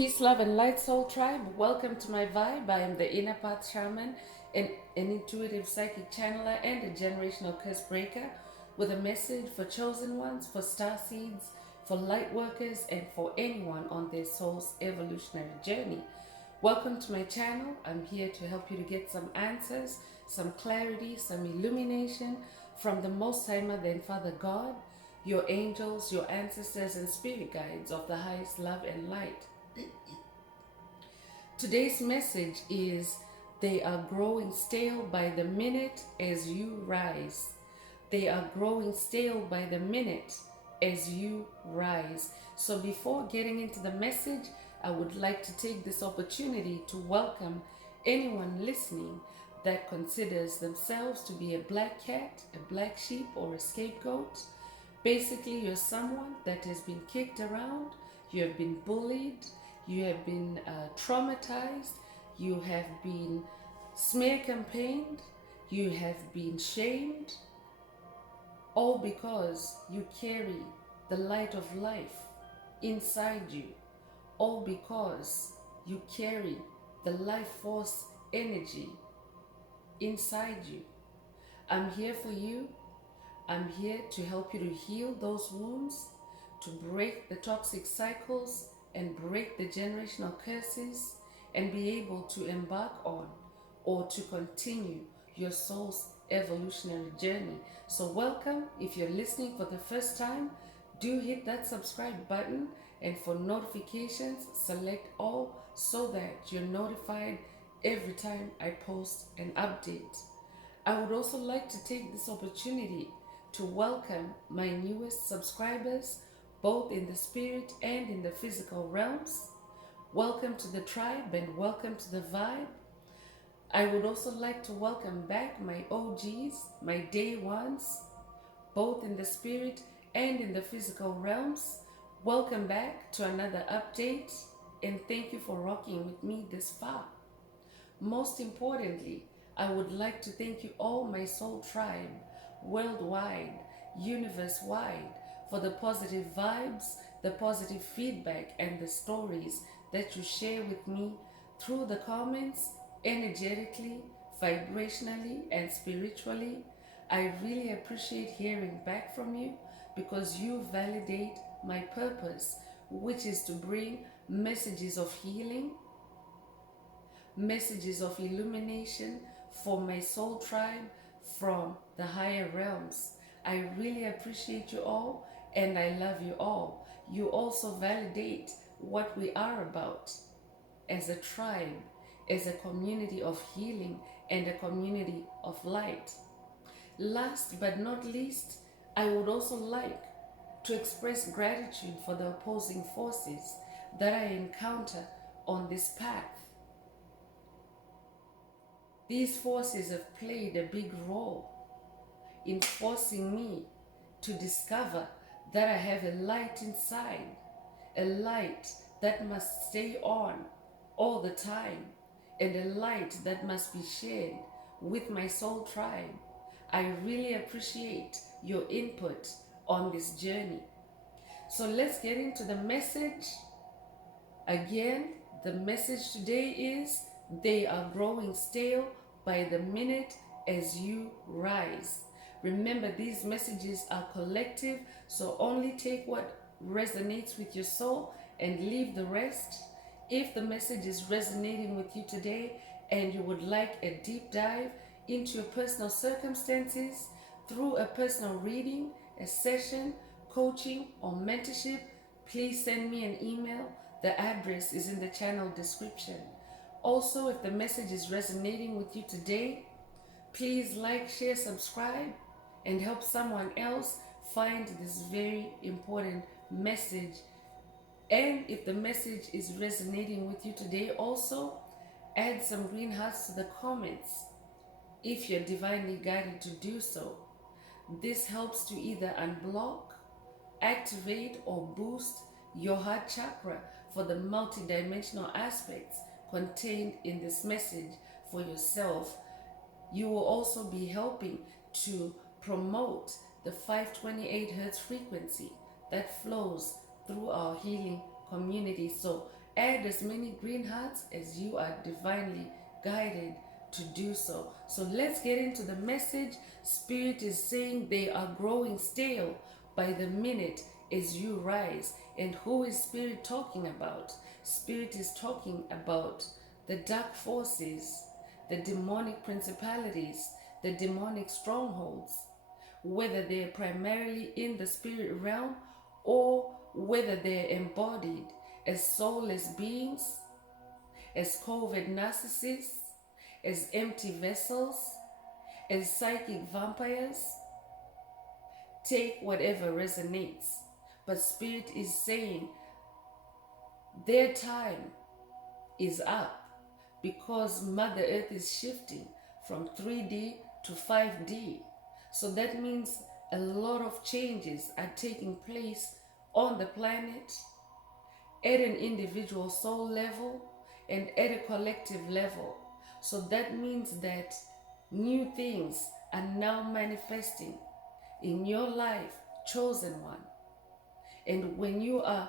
Peace, love, and light, soul tribe. Welcome to my vibe. I am the inner path shaman, an intuitive psychic channeler, and a generational curse breaker with a message for chosen ones, for star seeds, for light workers, and for anyone on their soul's evolutionary journey. Welcome to my channel. I'm here to help you to get some answers, some clarity, some illumination from the Most High Mother and Father God, your angels, your ancestors, and spirit guides of the highest love and light. Today's message is they are growing stale by the minute as you rise. They are growing stale by the minute as you rise. So before getting into the message, I would like to take this opportunity to welcome anyone listening that considers themselves to be a black cat, a black sheep, or a scapegoat. Basically, you're someone that has been kicked around, you have been bullied, you have been traumatized, you have been smear campaigned, you have been shamed, all because you carry the light of life inside you, all because you carry the life force energy inside you. I'm here for you. I'm here to help you to heal those wounds, to break the toxic cycles and break the generational curses and be able to embark on or to continue your soul's evolutionary journey. So welcome. If you're listening for the first time, do hit that subscribe button, and for notifications, select all so that you're notified every time I post an update. I would also like to take this opportunity to welcome my newest subscribers, both in the spirit and in the physical realms. Welcome to the tribe and welcome to the vibe. I would also like to welcome back my OGs, my day ones, both in the spirit and in the physical realms. Welcome back to another update, and thank you for rocking with me this far. Most importantly, I would like to thank you all, my soul tribe, worldwide, universe-wide, for the positive vibes, the positive feedback, and the stories that you share with me through the comments, energetically, vibrationally, and spiritually. I really appreciate hearing back from you because you validate my purpose, which is to bring messages of healing, messages of illumination for my soul tribe from the higher realms. I really appreciate you all and I love you all. You also validate what we are about as a tribe, as a community of healing and a community of light. Last but not least, I would also like to express gratitude for the opposing forces that I encounter on this path. These forces have played a big role in forcing me to discover that I have a light inside, a light that must stay on all the time, and a light that must be shared with my soul tribe. I really appreciate your input on this journey. So let's get into the message. Again, the message today is they are growing stale by the minute as you rise. Remember, these messages are collective, so only take what resonates with your soul and leave the rest. If the message is resonating with you today and you would like a deep dive into your personal circumstances through a personal reading, a session, coaching, or mentorship, please send me an email. The address is in the channel description. Also, if the message is resonating with you today, please like, share, subscribe, and help someone else find this very important message. And if the message is resonating with you today, also add some green hearts to the comments if you're divinely guided to do so. This helps to either unblock, activate, or boost your heart chakra for the multidimensional aspects contained in this message for yourself. You will also be helping to promote the 528 Hz frequency that flows through our healing community. So Add as many green hearts as you are divinely guided to do so. So let's get into the message. Spirit is saying they are growing stale by the minute as you rise. And who is Spirit talking about? Spirit is talking about the dark forces, the demonic principalities, the demonic strongholds, whether they're primarily in the spirit realm or whether they're embodied as soulless beings, as covert narcissists, as empty vessels, as psychic vampires. Take whatever resonates. But Spirit is saying their time is up because Mother Earth is shifting from 3D to 5D. So that means a lot of changes are taking place on the planet at an individual soul level and at a collective level. So that means that new things are now manifesting in your life, chosen one. And when you are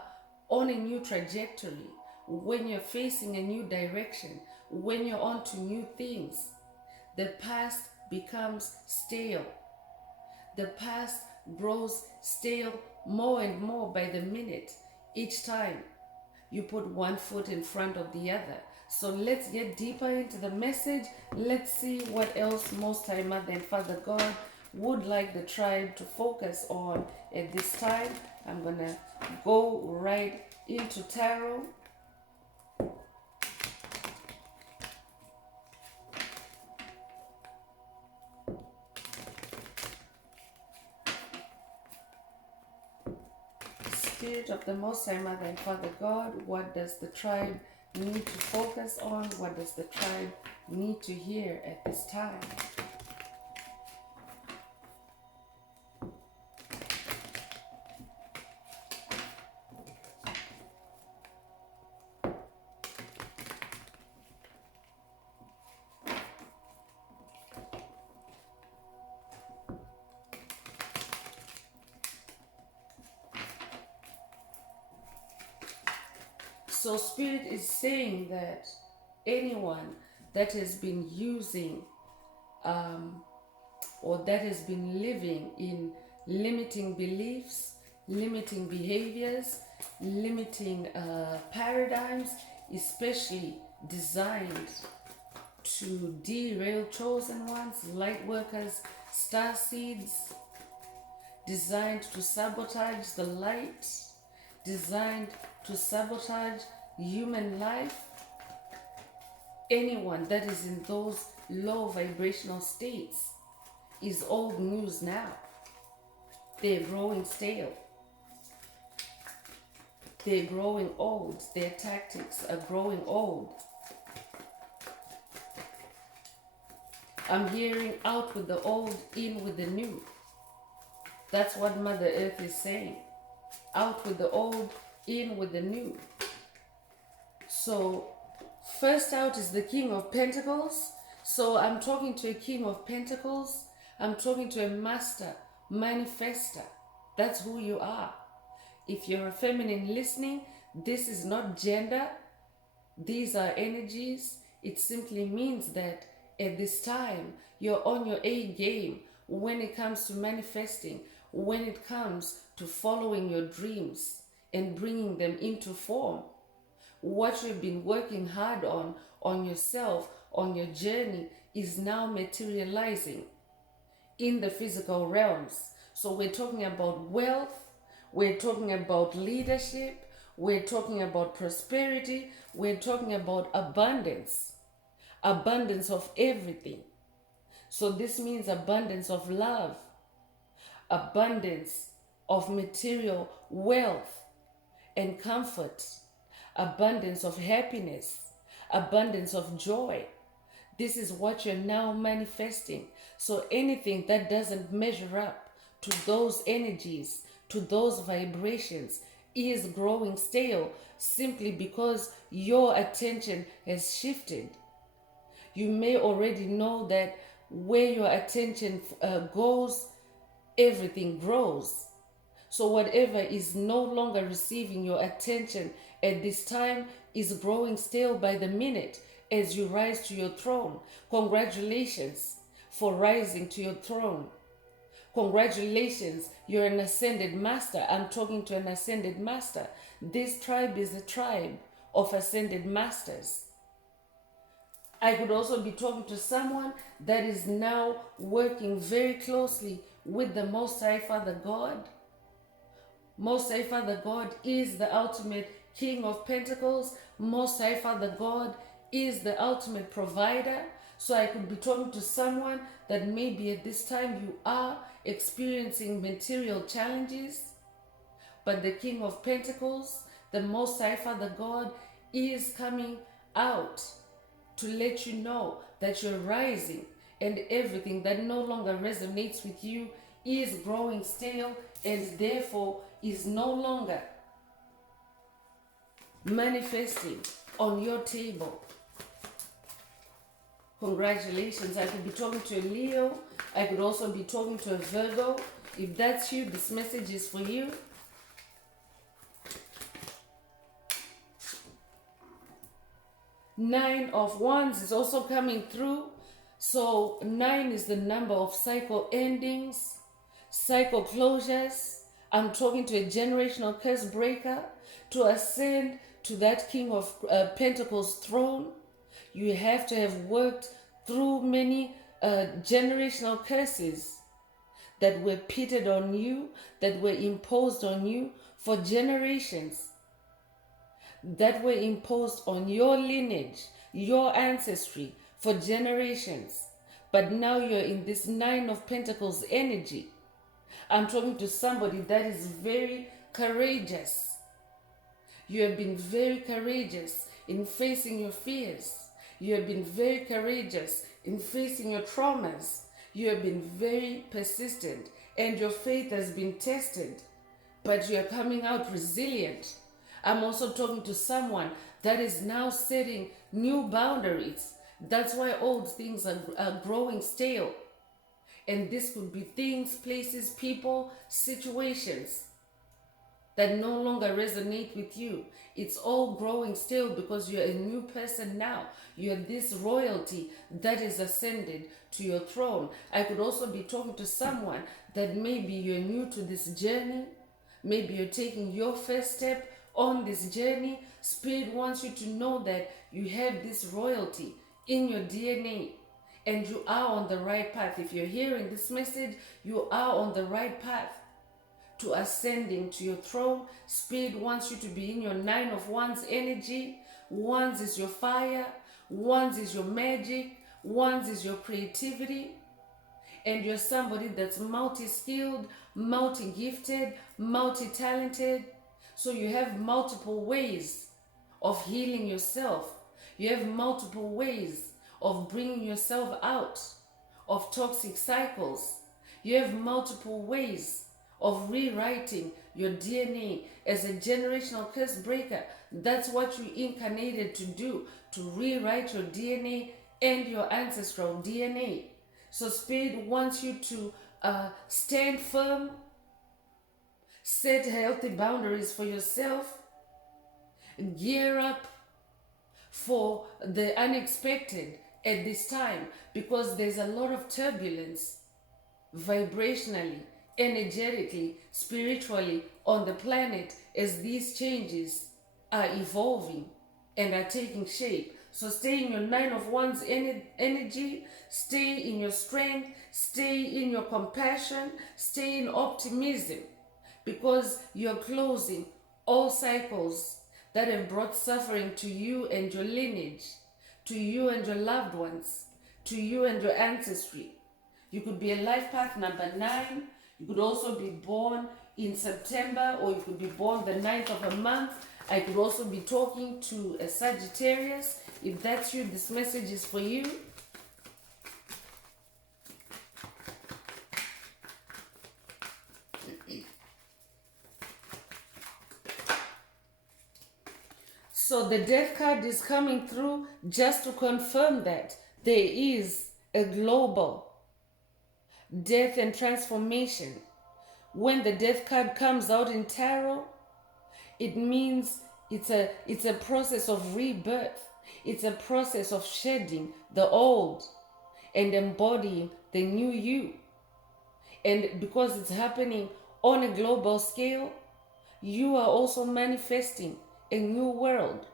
on a new trajectory, when you're facing a new direction, when you're on to new things, the past becomes stale. The past grows stale more and more by the minute each time you put one foot in front of the other. So let's get deeper into the message. Let's see what else Most High Mother and Father God would like the tribe to focus on at this time. I'm going to go right into tarot. Spirit of the Most High Mother and Father God, what does the tribe need to focus on? What does the tribe need to hear at this time? So Spirit is saying that anyone that has been using or that has been living in limiting beliefs, limiting behaviors, limiting paradigms, especially designed to derail chosen ones, light workers, star seeds, designed to sabotage the light, designed to sabotage human life. Anyone that is in those low vibrational states is old news now. They're growing stale. They're growing old. Their tactics are growing old. I'm hearing out with the old, in with the new. That's what Mother Earth is saying. Out with the old, in with the new. So first out is the King of Pentacles. So I'm talking to a King of Pentacles. I'm talking to a master manifester. That's who you are. If you're a feminine listening, this is not gender. These are energies. It simply means that at this time, you're on your A game when it comes to manifesting, when it comes to following your dreams and bringing them into form. What you've been working hard on yourself, on your journey, is now materializing in the physical realms. So we're talking about wealth, we're talking about leadership, we're talking about prosperity, we're talking about abundance, abundance of everything. So this means abundance of love, abundance of material wealth and comfort, abundance of happiness, abundance of joy. This is what you're now manifesting. So anything that doesn't measure up to those energies, to those vibrations, is growing stale simply because your attention has shifted. You may already know that where your attention goes, everything grows. So whatever is no longer receiving your attention at this time is growing stale by the minute as you rise to your throne. Congratulations for rising to your throne. Congratulations, you're an ascended master. I'm talking to an ascended master. This tribe is a tribe of ascended masters. I could also be talking to someone that is now working very closely with the Most High Father God. Most High Father God is the ultimate King of Pentacles. Most High Father God is the ultimate provider. So I could be talking to someone that maybe at this time you are experiencing material challenges, but the King of Pentacles, the Most High Father God, is coming out to let you know that you're rising and everything that no longer resonates with you is growing stale and therefore is no longer manifesting on your table. Congratulations. I could be talking to a Leo. I could also be talking to a Virgo. If that's you, this message is for you. Nine of Wands is also coming through. So 9 is the number of cycle endings, cycle closures. I'm talking to a generational curse breaker. To ascend to that King of Pentacles throne, you have to have worked through many generational curses that were pitted on you, that were imposed on you for generations, that were imposed on your lineage, your ancestry for generations. But now you're in this 9 of Pentacles energy. I'm talking to somebody that is very courageous. You have been very courageous in facing your fears. You have been very courageous in facing your traumas. You have been very persistent and your faith has been tested, but you are coming out resilient. I'm also talking to someone that is now setting new boundaries. That's why old things are growing stale. And this could be things, places, people, situations that no longer resonate with you. It's all growing stale because you're a new person now. You're this royalty that is ascended to your throne. I could also be talking to someone that maybe you're new to this journey. Maybe you're taking your first step on this journey. Spirit wants you to know that you have this royalty in your DNA and you are on the right path. If you're hearing this message, you are on the right path to ascending to your throne. Spirit wants you to be in your 9 of Wands energy. Wands is your fire. Wands is your magic. Wands is your creativity. And you're somebody that's multi-skilled, multi-gifted, multi-talented. So you have multiple ways of healing yourself. You have multiple ways of bringing yourself out of toxic cycles. You have multiple ways of rewriting your DNA as a generational curse breaker. That's what you incarnated to do, to rewrite your DNA and your ancestral DNA. So Spirit wants you to stand firm, set healthy boundaries for yourself, gear up for the unexpected at this time, because there's a lot of turbulence vibrationally, energetically, spiritually on the planet as these changes are evolving and are taking shape. So stay in your 9 of Wands energy, stay in your strength, stay in your compassion, stay in optimism, because you're closing all cycles that have brought suffering to you and your lineage, to you and your loved ones, to you and your ancestry. You could be a life path number 9. You could also be born in September, or you could be born the 9th of a month. I could also be talking to a Sagittarius. If that's you, this message is for you. So the Death card is coming through just to confirm that there is a global death and transformation When the death card comes out in tarot, it means it's a process of rebirth. It's a process of shedding the old and embodying the new you. And because it's happening on a global scale, you are also manifesting a new world.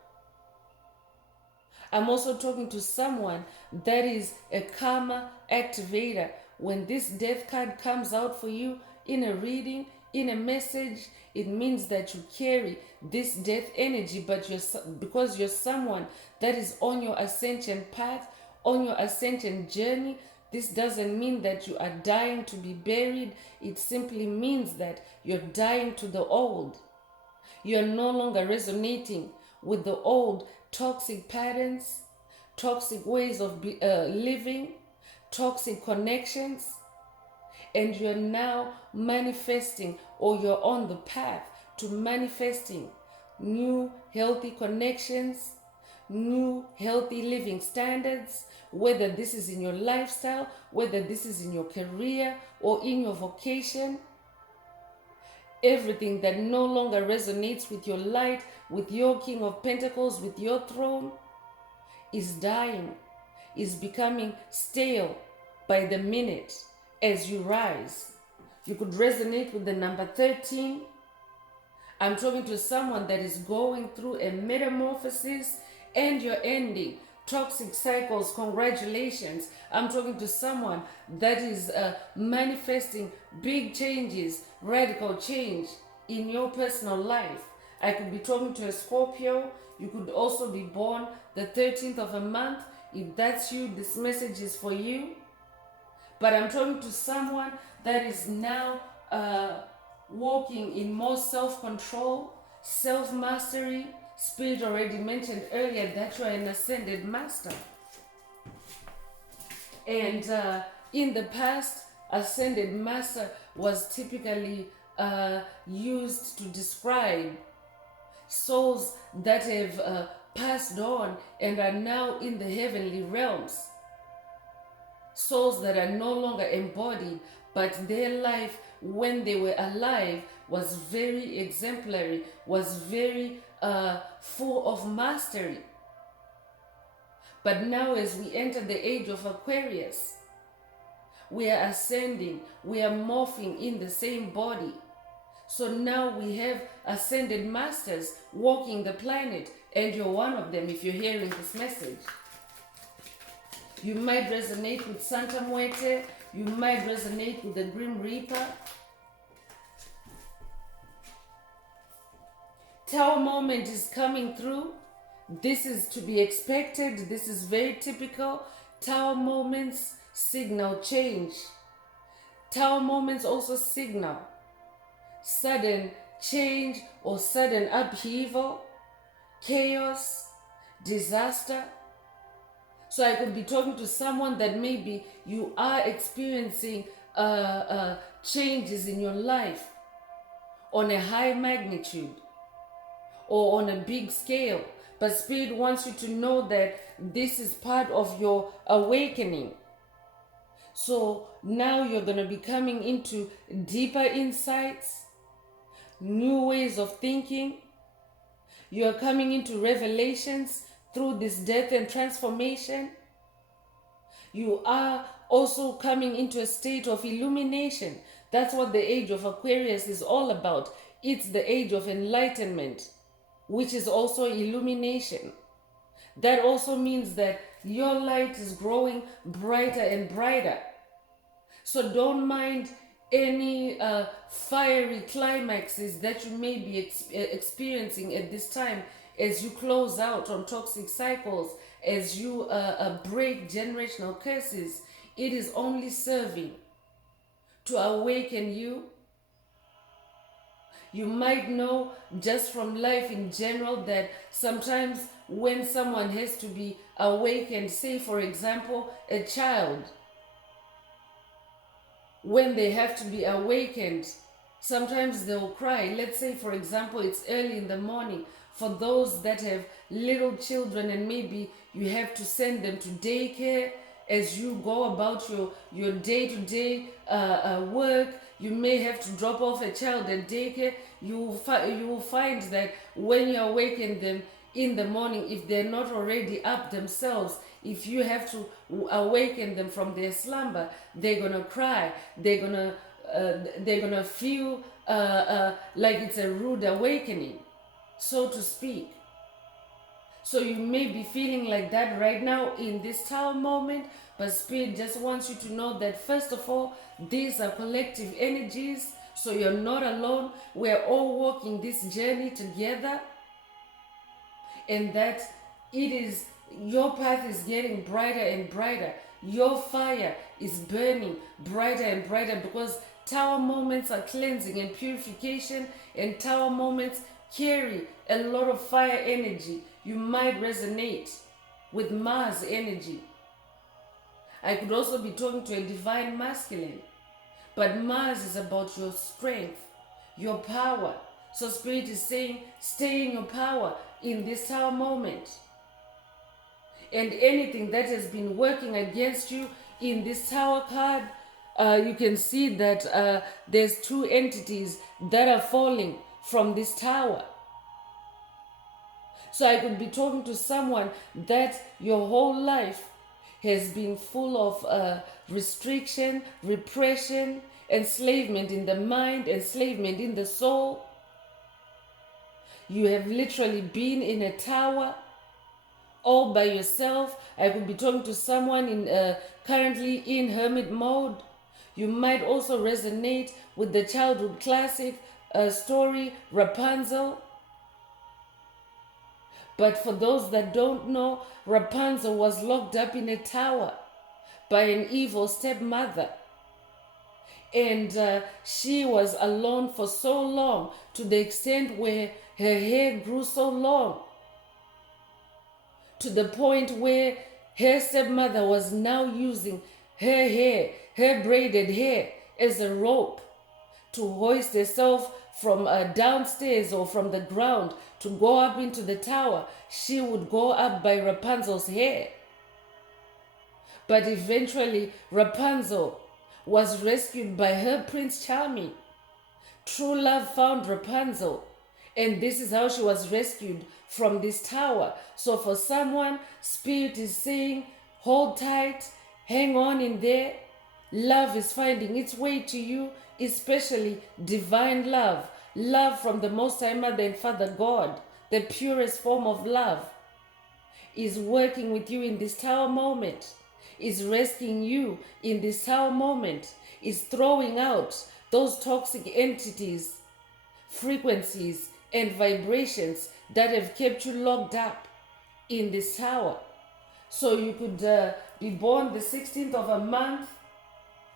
I'm also talking to someone that is a karma activator. When this death card comes out for you in a reading, in a message, it means that you carry this death energy, but because you're someone that is on your ascension path, on your ascension journey, this doesn't mean that you are dying to be buried. It simply means that you're dying to the old. You're no longer resonating with the old toxic patterns, toxic ways of living, toxic connections, and you're now manifesting, or you're on the path to manifesting new healthy connections, new healthy living standards, whether this is in your lifestyle, whether this is in your career or in your vocation. Everything that no longer resonates with your light, with your King of Pentacles, with your throne, is dying, is becoming stale by the minute as you rise. You could resonate with the number 13. I'm talking to someone that is going through a metamorphosis and you're ending toxic cycles. Congratulations. I'm talking to someone that is manifesting big changes, radical change in your personal life. I could be talking to a Scorpio. You could also be born the 13th of a month. If that's you, this message is for you. But I'm talking to someone that is now walking in more self-control, self-mastery. Spirit already mentioned earlier that you are an ascended master. And in the past, ascended master was typically used to describe souls that have passed on and are now in the heavenly realms. Souls that are no longer embodied, but their life when they were alive was very exemplary, was very full of mastery. But now as we enter the age of Aquarius, we are ascending, we are morphing in the same body. So now we have ascended masters walking the planet, and you're one of them if you're hearing this message. You might resonate with Santa Muerte, you might resonate with the Grim Reaper. Tower moment is coming through. This is to be expected. This is very typical. Tower moments signal change. Tower moments also signal sudden change or sudden upheaval, chaos, disaster. So I could be talking to someone that maybe you are experiencing changes in your life on a high magnitude or on a big scale. But Spirit wants you to know that this is part of your awakening. So now you're going to be coming into deeper insights, new ways of thinking. You're coming into revelations through this death and transformation. You are also coming into a state of illumination. That's what the age of Aquarius is all about. It's the age of enlightenment, which is also illumination. That also means that your light is growing brighter and brighter. So don't mind any fiery climaxes that you may be experiencing at this time as you close out on toxic cycles, as you break generational curses. It is only serving to awaken you. You might know just from life in general that sometimes when someone has to be awakened, say for example, a child, when they have to be awakened, sometimes they'll cry. Let's say for example, it's early in the morning. For those that have little children and maybe you have to send them to daycare, as you go about your day-to-day work. You may have to drop off a child at daycare. You will find that when you awaken them in the morning, if they're not already up themselves, if you have to awaken them from their slumber, they're gonna cry. They're gonna feel like it's a rude awakening, so to speak. So you may be feeling like that right now in this tower moment, but Spirit just wants you to know that first of all, these are collective energies, so you're not alone. We're all walking this journey together, and that it is, your path is getting brighter and brighter. Your fire is burning brighter and brighter, because tower moments are cleansing and purification, and tower moments carry a lot of fire energy. You might resonate with Mars energy. I could also be talking to a divine masculine, but Mars is about your strength, your power. So Spirit is saying, stay in your power in this tower moment. And anything that has been working against you in this tower card, you can see that there's two entities that are falling from this tower. So I could be talking to someone that your whole life has been full of restriction, repression, enslavement in the mind, enslavement in the soul. You have literally been in a tower all by yourself. I could be talking to someone currently in hermit mode. You might also resonate with the childhood classic story Rapunzel. But for those that don't know, Rapunzel was locked up in a tower by an evil stepmother. And she was alone for so long, to the extent where her hair grew so long, to the point where her stepmother was now using her hair, her braided hair, as a rope to hoist herself from downstairs or from the ground to go up into the tower. She would go up by Rapunzel's hair. But eventually Rapunzel was rescued by her Prince Charming. True love found Rapunzel, and this is how she was rescued from this tower. So for someone, Spirit is saying, hold tight, hang on in there. Love is finding its way to you, especially divine love. Love from the Most High Mother and Father God, the purest form of love, is working with you in this tower moment, is rescuing you in this tower moment, is throwing out those toxic entities, frequencies, and vibrations that have kept you locked up in this tower. So you could be born the 16th of a month.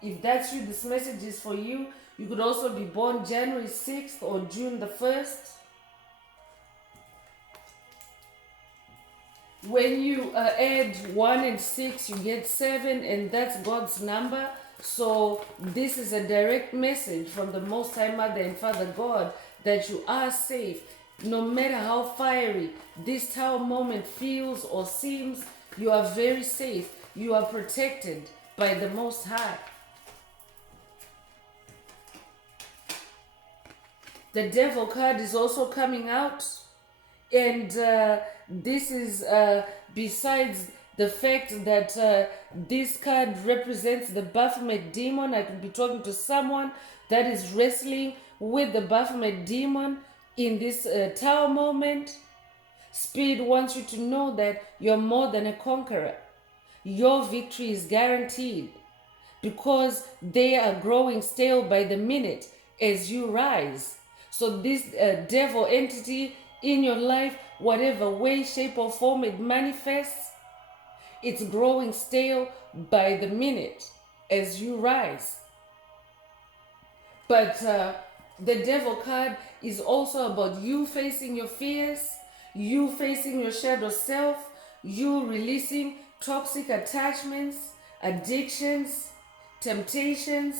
If that's you, this message is for you. You could also be born January 6th or June the 1st. When you add 1 and 6, you get 7, and that's God's number. So this is a direct message from the Most High Mother and Father God that you are safe. No matter how fiery this tower moment feels or seems, you are very safe. You are protected by the Most High. The Devil card is also coming out, and this is besides the fact that this card represents the Baphomet demon. I could be talking to someone that is wrestling with the Baphomet demon in this tower moment. Spirit wants you to know that you're more than a conqueror. Your victory is guaranteed, because they are growing stale by the minute as you rise. So this devil entity in your life, whatever way, shape, or form it manifests, it's growing stale by the minute as you rise. But the Devil card is also about you facing your fears, you facing your shadow self, you releasing toxic attachments, addictions, temptations.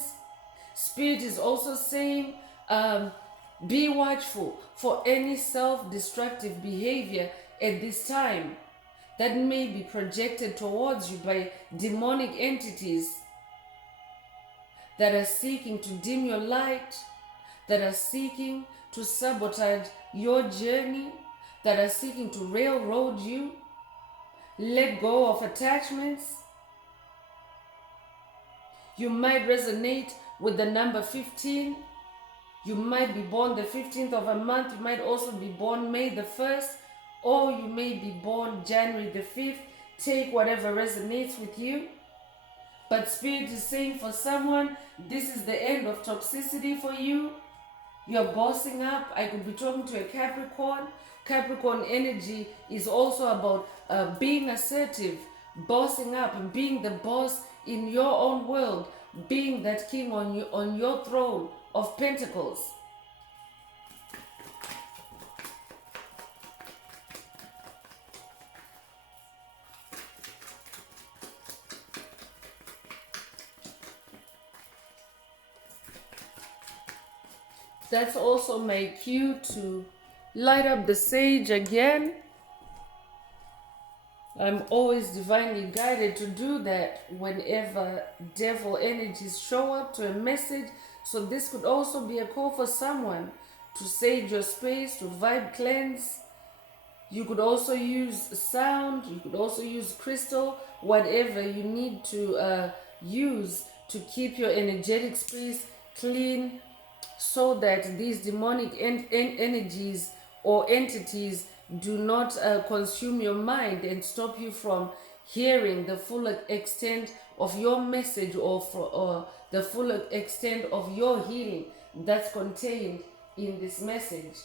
Spirit is also saying, be watchful for any self-destructive behavior at this time. that may be projected towards you by demonic entities that are seeking to dim your light, that are seeking to sabotage your journey, that are seeking to railroad you. Let go of attachments. You might resonate with the number 15. You might be born the 15th of a month. You might also be born May the 1st, or you may be born January the 5th. Take whatever resonates with you. But Spirit is saying for someone, this is the end of toxicity for you. You're bossing up. I could be talking to a Capricorn. Capricorn energy is also about being assertive, bossing up, and being the boss in your own world, being that king on your throne of pentacles. That's also my cue to light up the sage again. I'm always divinely guided to do that whenever devil energies show up to a message. So this could also be a call for someone to sage your space, to vibe cleanse. You could also use sound, you could also use crystal, whatever you need to use to keep your energetic space clean, so that these demonic energies or entities do not consume your mind and stop you from hearing the full extent of your message, or the full extent of your healing that's contained in this message.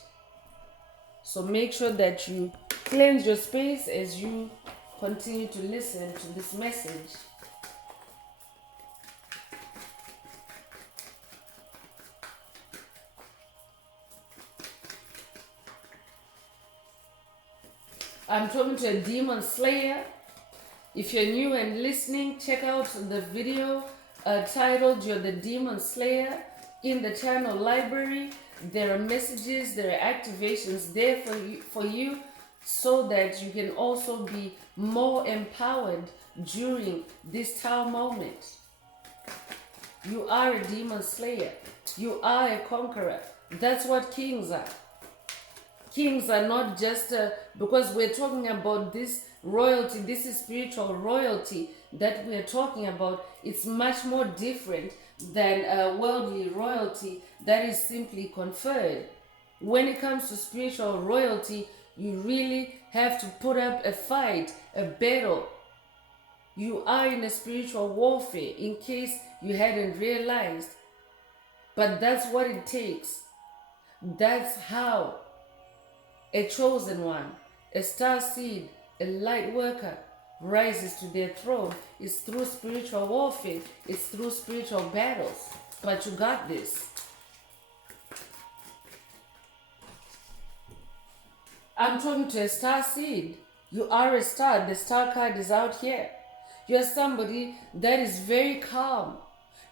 So make sure that you cleanse your space as you continue to listen to this message. I'm talking to a demon slayer. If you're new and listening, check out the video titled You're the Demon Slayer in the channel library. There are messages, there are activations there for you so that you can also be more empowered during this tower moment. You are a demon slayer. You are a conqueror. That's what kings are. Kings are not just, because we're talking about this royalty, this is spiritual royalty that we're talking about. It's much more different than worldly royalty that is simply conferred. When it comes to spiritual royalty, you really have to put up a fight, a battle. You are in a spiritual warfare, in case you hadn't realized. But that's what it takes. That's how a chosen one, a star seed, a light worker rises to their throne. It's through spiritual warfare. It's through spiritual battles. But you got this. I'm talking to a star seed. You are a star. The star card is out here. You're somebody that is very calm.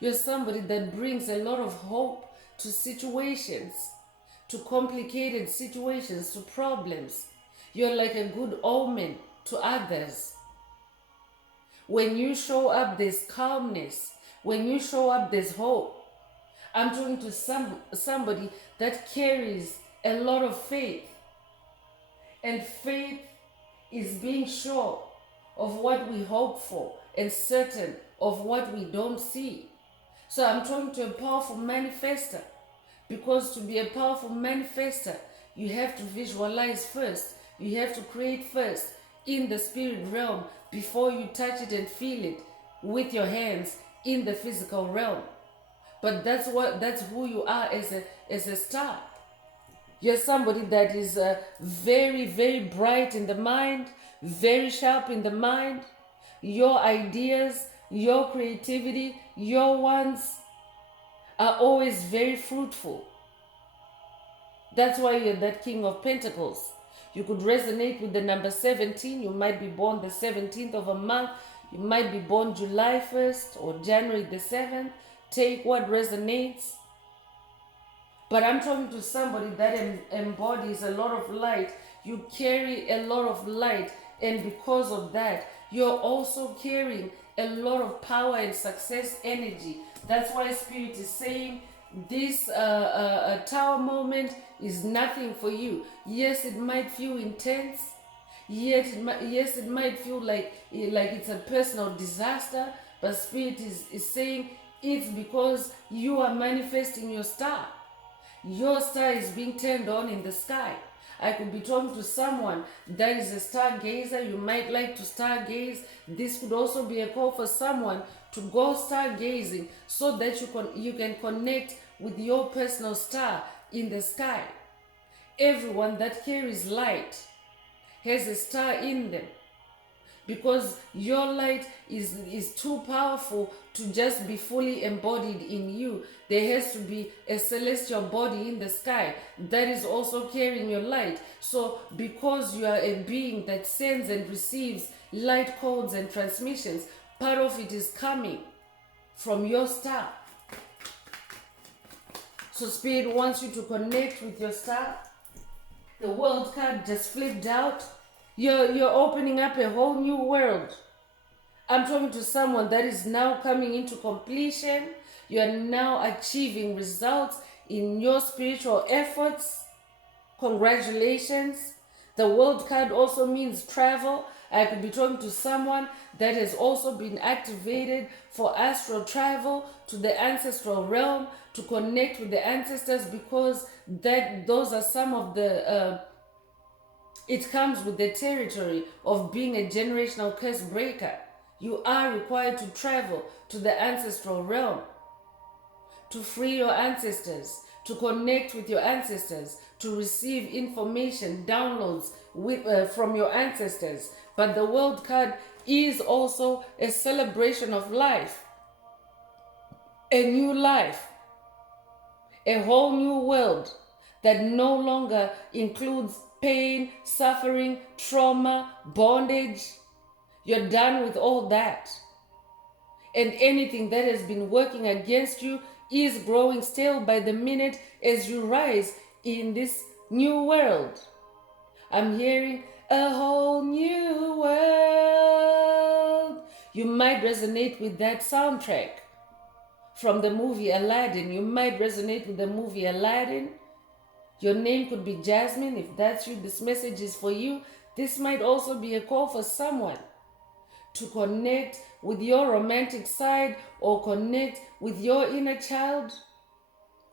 You're somebody that brings a lot of hope to situations, to complicated situations, to problems. You're like a good omen to others. When you show up, there's calmness. When you show up, there's hope. I'm talking to somebody that carries a lot of faith. And faith is being sure of what we hope for and certain of what we don't see. So I'm talking to a powerful manifester. Because to be a powerful manifester, you have to visualize first. You have to create first in the spirit realm before you touch it and feel it with your hands in the physical realm. But that's who you are as a star. You're somebody that is very, very bright in the mind, very sharp in the mind. Your ideas, your creativity, your wants are always very fruitful. That's why you're that King of Pentacles. You could resonate with the number 17. You might be born the 17th of a month. You might be born July 1st or January the 7th. Take what resonates. But I'm talking to somebody that embodies a lot of light. You carry a lot of light And because of that, you're also carrying a lot of power and success energy. That's why Spirit is saying this tower moment is nothing for you. Yes, it might feel intense. Yes, it might feel like it's a personal disaster, but Spirit is saying it's because you are manifesting your star. Your star is being turned on in the sky. I could be talking to someone that is a stargazer. You might like to stargaze. This could also be a call for someone to go stargazing so that you can connect with your personal star in the sky. Everyone that carries light has a star in them, because your light is too powerful to just be fully embodied in you. There has to be a celestial body in the sky that is also carrying your light. So because you are a being that sends and receives light codes and transmissions, part of it is coming from your star. So Spirit wants you to connect with your star. The world card just flipped out. You're opening up a whole new world. I'm talking to someone that is now coming into completion. You are now achieving results in your spiritual efforts. Congratulations. The world card also means travel. I could be talking to someone that has also been activated for astral travel to the ancestral realm to connect with the ancestors, because those are some of the it comes with the territory of being a generational curse breaker. You are required to travel to the ancestral realm to free your ancestors, to connect with your ancestors, to receive information, downloads from your ancestors. But the world card is also a celebration of life, a new life, a whole new world that no longer includes pain, suffering, trauma, bondage. You're done with all that. And anything that has been working against you is growing stale by the minute as you rise in this new world. I'm hearing a whole new world. You might resonate with that soundtrack from the movie Aladdin. You might resonate with the movie Aladdin. Your name could be Jasmine. If that's you, this message is for you. This might also be a call for someone to connect with your romantic side or connect with your inner child,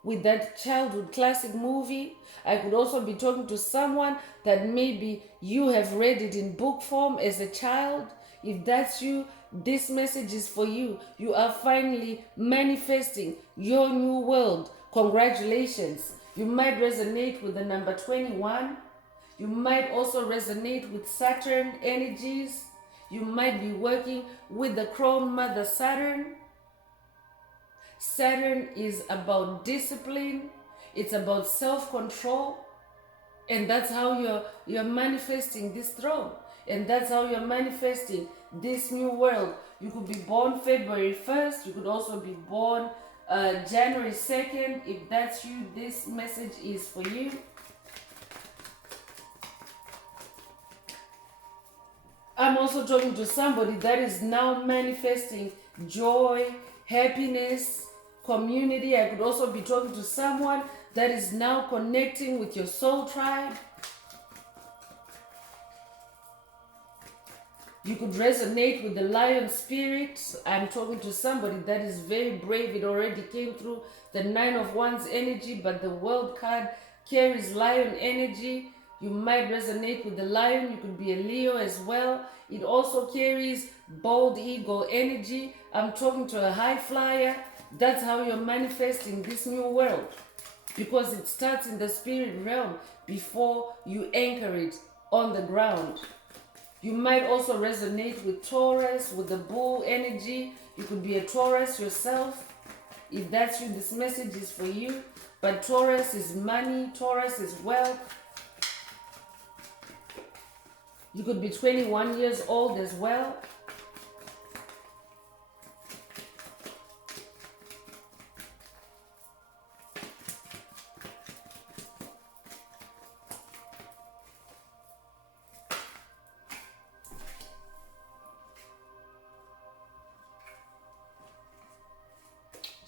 with that childhood classic movie. I could also be talking to someone that maybe you have read it in book form as a child. If that's you, this message is for you. You are finally manifesting your new world. Congratulations. You might resonate with the number 21. You might also resonate with Saturn energies. You might be working with the Crown Mother Saturn. Saturn is about discipline. It's about self-control. And that's how you're manifesting this throne. And that's how you're manifesting this new world. You could be born February 1st. You could also be born January 2nd. If that's you, this message is for you. I'm also talking to somebody that is now manifesting joy, happiness, community. I could also be talking to someone that is now connecting with your soul tribe. You could resonate with the lion spirit. I'm talking to somebody that is very brave. It already came through the 9 of Wands energy, but the world card carries lion energy. You might resonate with the lion. You could be a Leo as well. It also carries bold eagle energy. I'm talking to a high flyer. That's how you're manifesting this new world, because it starts in the spirit realm before you anchor it on the ground. You might also resonate with Taurus, with the bull energy. You could be a Taurus yourself. If that's you, this message is for you. But Taurus is money, Taurus is wealth. You could be 21 years old as well.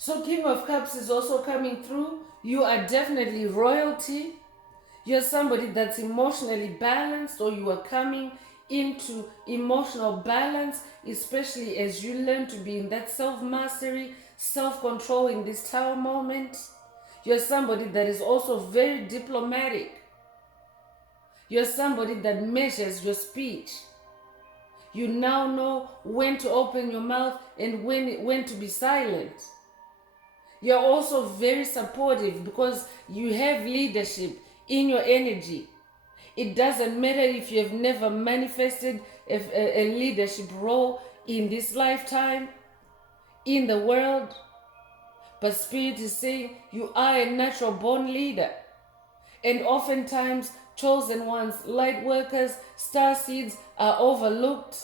So King of Cups is also coming through. You are definitely royalty. You're somebody that's emotionally balanced, or you are coming into emotional balance, especially as you learn to be in that self-mastery, self-control in this Tower moment. You're somebody that is also very diplomatic. You're somebody that measures your speech. You now know when to open your mouth and when to be silent. You're also very supportive because you have leadership in your energy. It doesn't matter if you have never manifested a leadership role in this lifetime, in the world, but Spirit is saying you are a natural born leader. And oftentimes, chosen ones, light workers, star seeds are overlooked,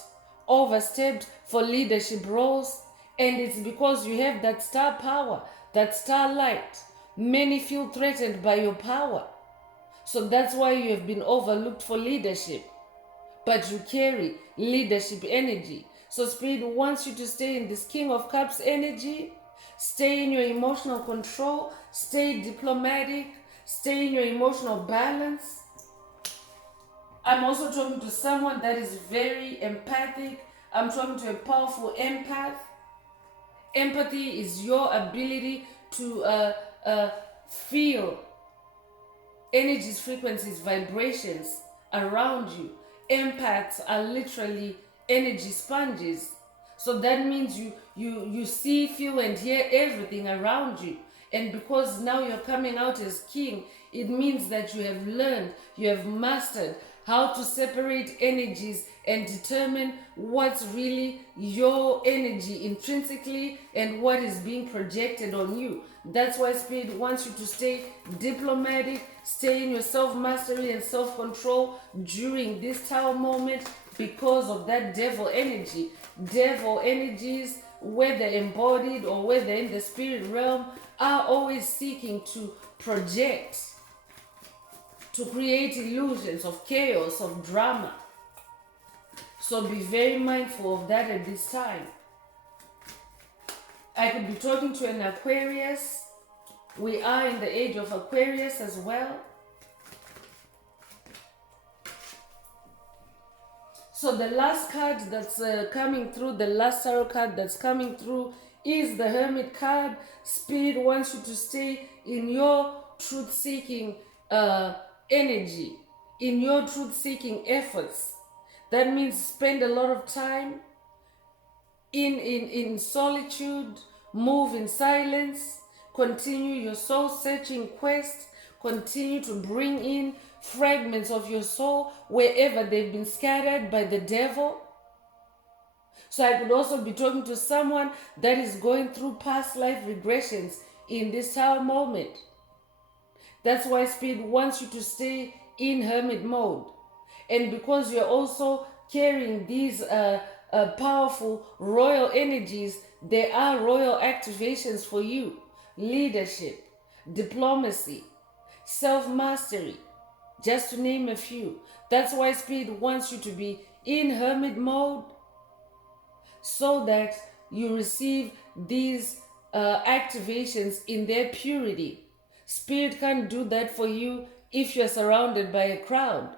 overstepped for leadership roles. And it's because you have that star power, that star light. Many feel threatened by your power. So that's why you have been overlooked for leadership. But you carry leadership energy. So Spirit wants you to stay in this King of Cups energy. Stay in your emotional control. Stay diplomatic. Stay in your emotional balance. I'm also talking to someone that is very empathic. I'm talking to a powerful empath. Empathy is your ability to feel energies, frequencies, vibrations around you. Empaths are literally energy sponges. So that means you see, feel, and hear everything around you. And because now you're coming out as king, it means that you have learned, you have mastered how to separate energies and determine what's really your energy intrinsically and what is being projected on you. That's why Spirit wants you to stay diplomatic, stay in your self-mastery and self-control during this Tower moment because of that devil energy. Devil energies, whether embodied or whether in the spirit realm, are always seeking to project, to create illusions of chaos, of drama. So be very mindful of that at this time. I could be talking to an Aquarius. We are in the age of Aquarius as well. So the last card that's coming through, the last tarot card that's coming through is the Hermit card. Spirit wants you to stay in your truth-seeking energy, in your truth-seeking efforts. That means spend a lot of time in solitude, move in silence, continue your soul-searching quest, continue to bring in fragments of your soul wherever they've been scattered by the devil. So I could also be talking to someone that is going through past life regressions in this Tower moment. That's why Spirit wants you to stay in hermit mode. And because you're also carrying these powerful royal energies, there are royal activations for you. Leadership, diplomacy, self-mastery, just to name a few. That's why Spirit wants you to be in hermit mode so that you receive these activations in their purity. Spirit can't do that for you if you're surrounded by a crowd.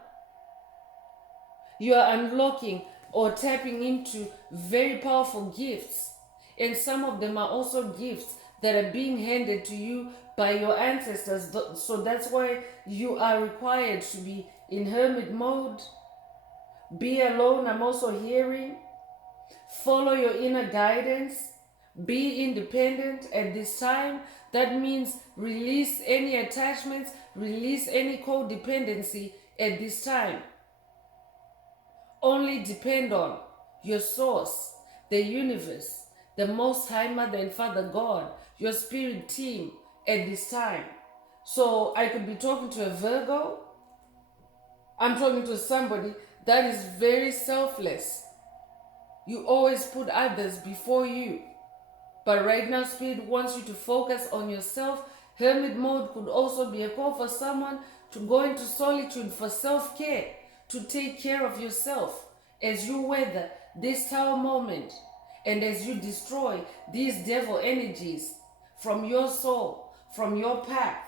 You are unlocking or tapping into very powerful gifts. And some of them are also gifts that are being handed to you by your ancestors. So that's why you are required to be in hermit mode. Be alone, I'm also hearing. Follow your inner guidance. Be independent at this time. That means release any attachments, release any codependency at this time. Only depend on your source, the universe, the Most High Mother and Father God, your spirit team at this time. So I could be talking to a Virgo. I'm talking to somebody that is very selfless. You always put others before you. But right now, Spirit wants you to focus on yourself. Hermit mode could also be a call for someone to go into solitude for self-care, to take care of yourself as you weather this Tower moment and as you destroy these devil energies from your soul, from your path.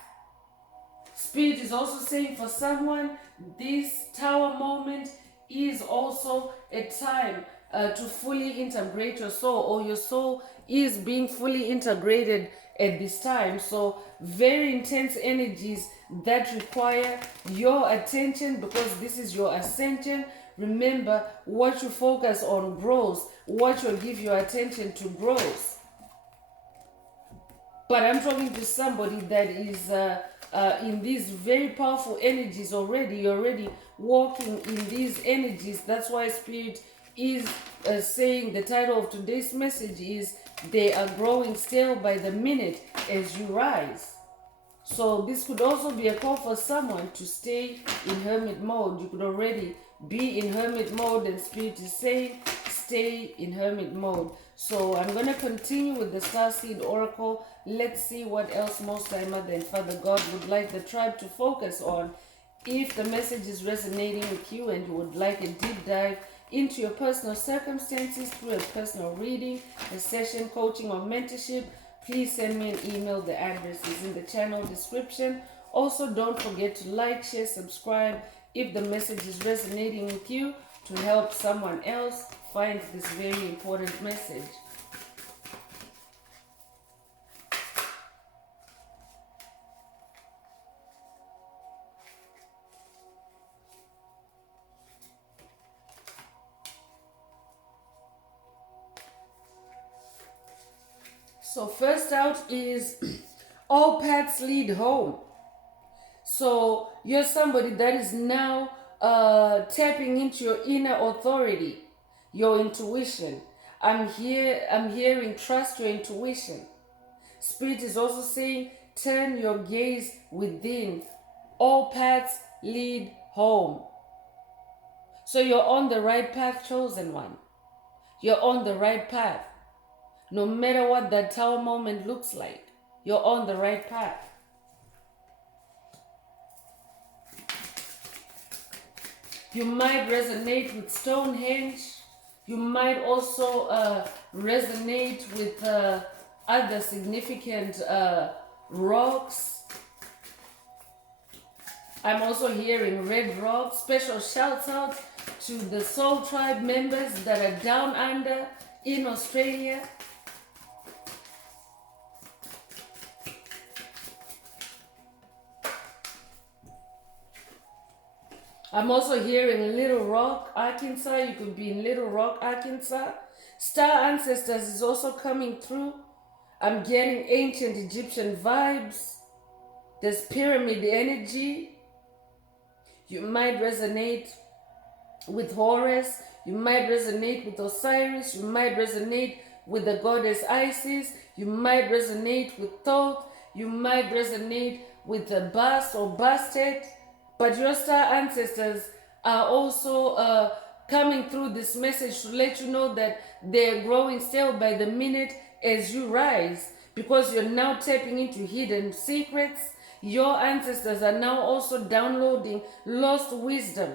Spirit is also saying for someone, this tower moment is also a time to fully integrate your soul, or your soul is being fully integrated at this time. So very intense energies that require your attention, because this is your ascension. Remember, what you focus on grows, what you give your attention to grows. But I'm talking to somebody that is in these very powerful energies already. You're already walking in these energies. That's why Spirit is saying the title of today's message is "They are growing stale by the minute as you rise." So this could also be a call for someone to stay in hermit mode. You could already be in hermit mode, and Spirit is saying stay in hermit mode. So I'm going to continue with the Starseed Oracle. Let's see what else Most High Mother and Father God would like the tribe to focus on. If the message is resonating with you and you would like a deep dive into your personal circumstances through a personal reading, a session, coaching, or mentorship, please send me an email. The address is in the channel description. Also, don't forget to like, share, subscribe if the message is resonating with you, to help someone else find this very important message. So first out is all paths lead home. So you're somebody that is now tapping into your inner authority, your intuition. I'm hearing trust your intuition. Spirit is also saying turn your gaze within. All paths lead home. So you're on the right path, chosen one. You're on the right path. No matter what that tower moment looks like, you're on the right path. You might resonate with Stonehenge. You might also resonate with other significant rocks. I'm also hearing red rocks. Special shouts out to the Soul Tribe members that are down under in Australia. I'm also hearing Little Rock, Arkansas. You could be in Little Rock, Arkansas. Star Ancestors is also coming through. I'm getting ancient Egyptian vibes. There's pyramid energy. You might resonate with Horus. You might resonate with Osiris. You might resonate with the goddess Isis. You might resonate with Thoth. You might resonate with the Bast or Bastet. But your star ancestors are also coming through this message to let you know that they're growing stale by the minute as you rise, because you're now tapping into hidden secrets. Your ancestors are now also downloading lost wisdom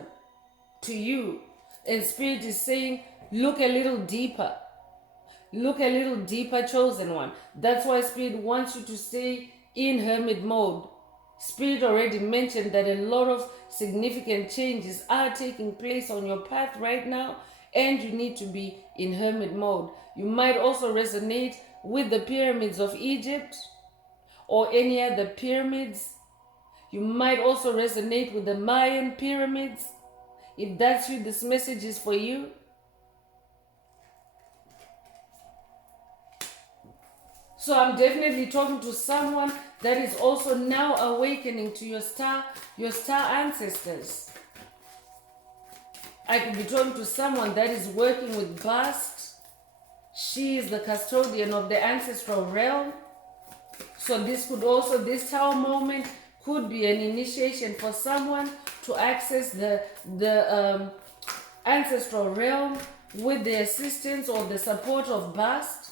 to you. And Spirit is saying, look a little deeper. Look a little deeper, chosen one. That's why Spirit wants you to stay in hermit mode. Spirit already mentioned that a lot of significant changes are taking place on your path right now, and you need to be in hermit mode. You might also resonate with the pyramids of Egypt or any other pyramids. You might also resonate with the Mayan pyramids. If that's you, this message is for you. So I'm definitely talking to someone that is also now awakening to your star ancestors. I could be talking to someone that is working with Bast. She is the custodian of the ancestral realm. So this tower moment could be an initiation for someone to access the ancestral realm with the assistance or the support of Bast.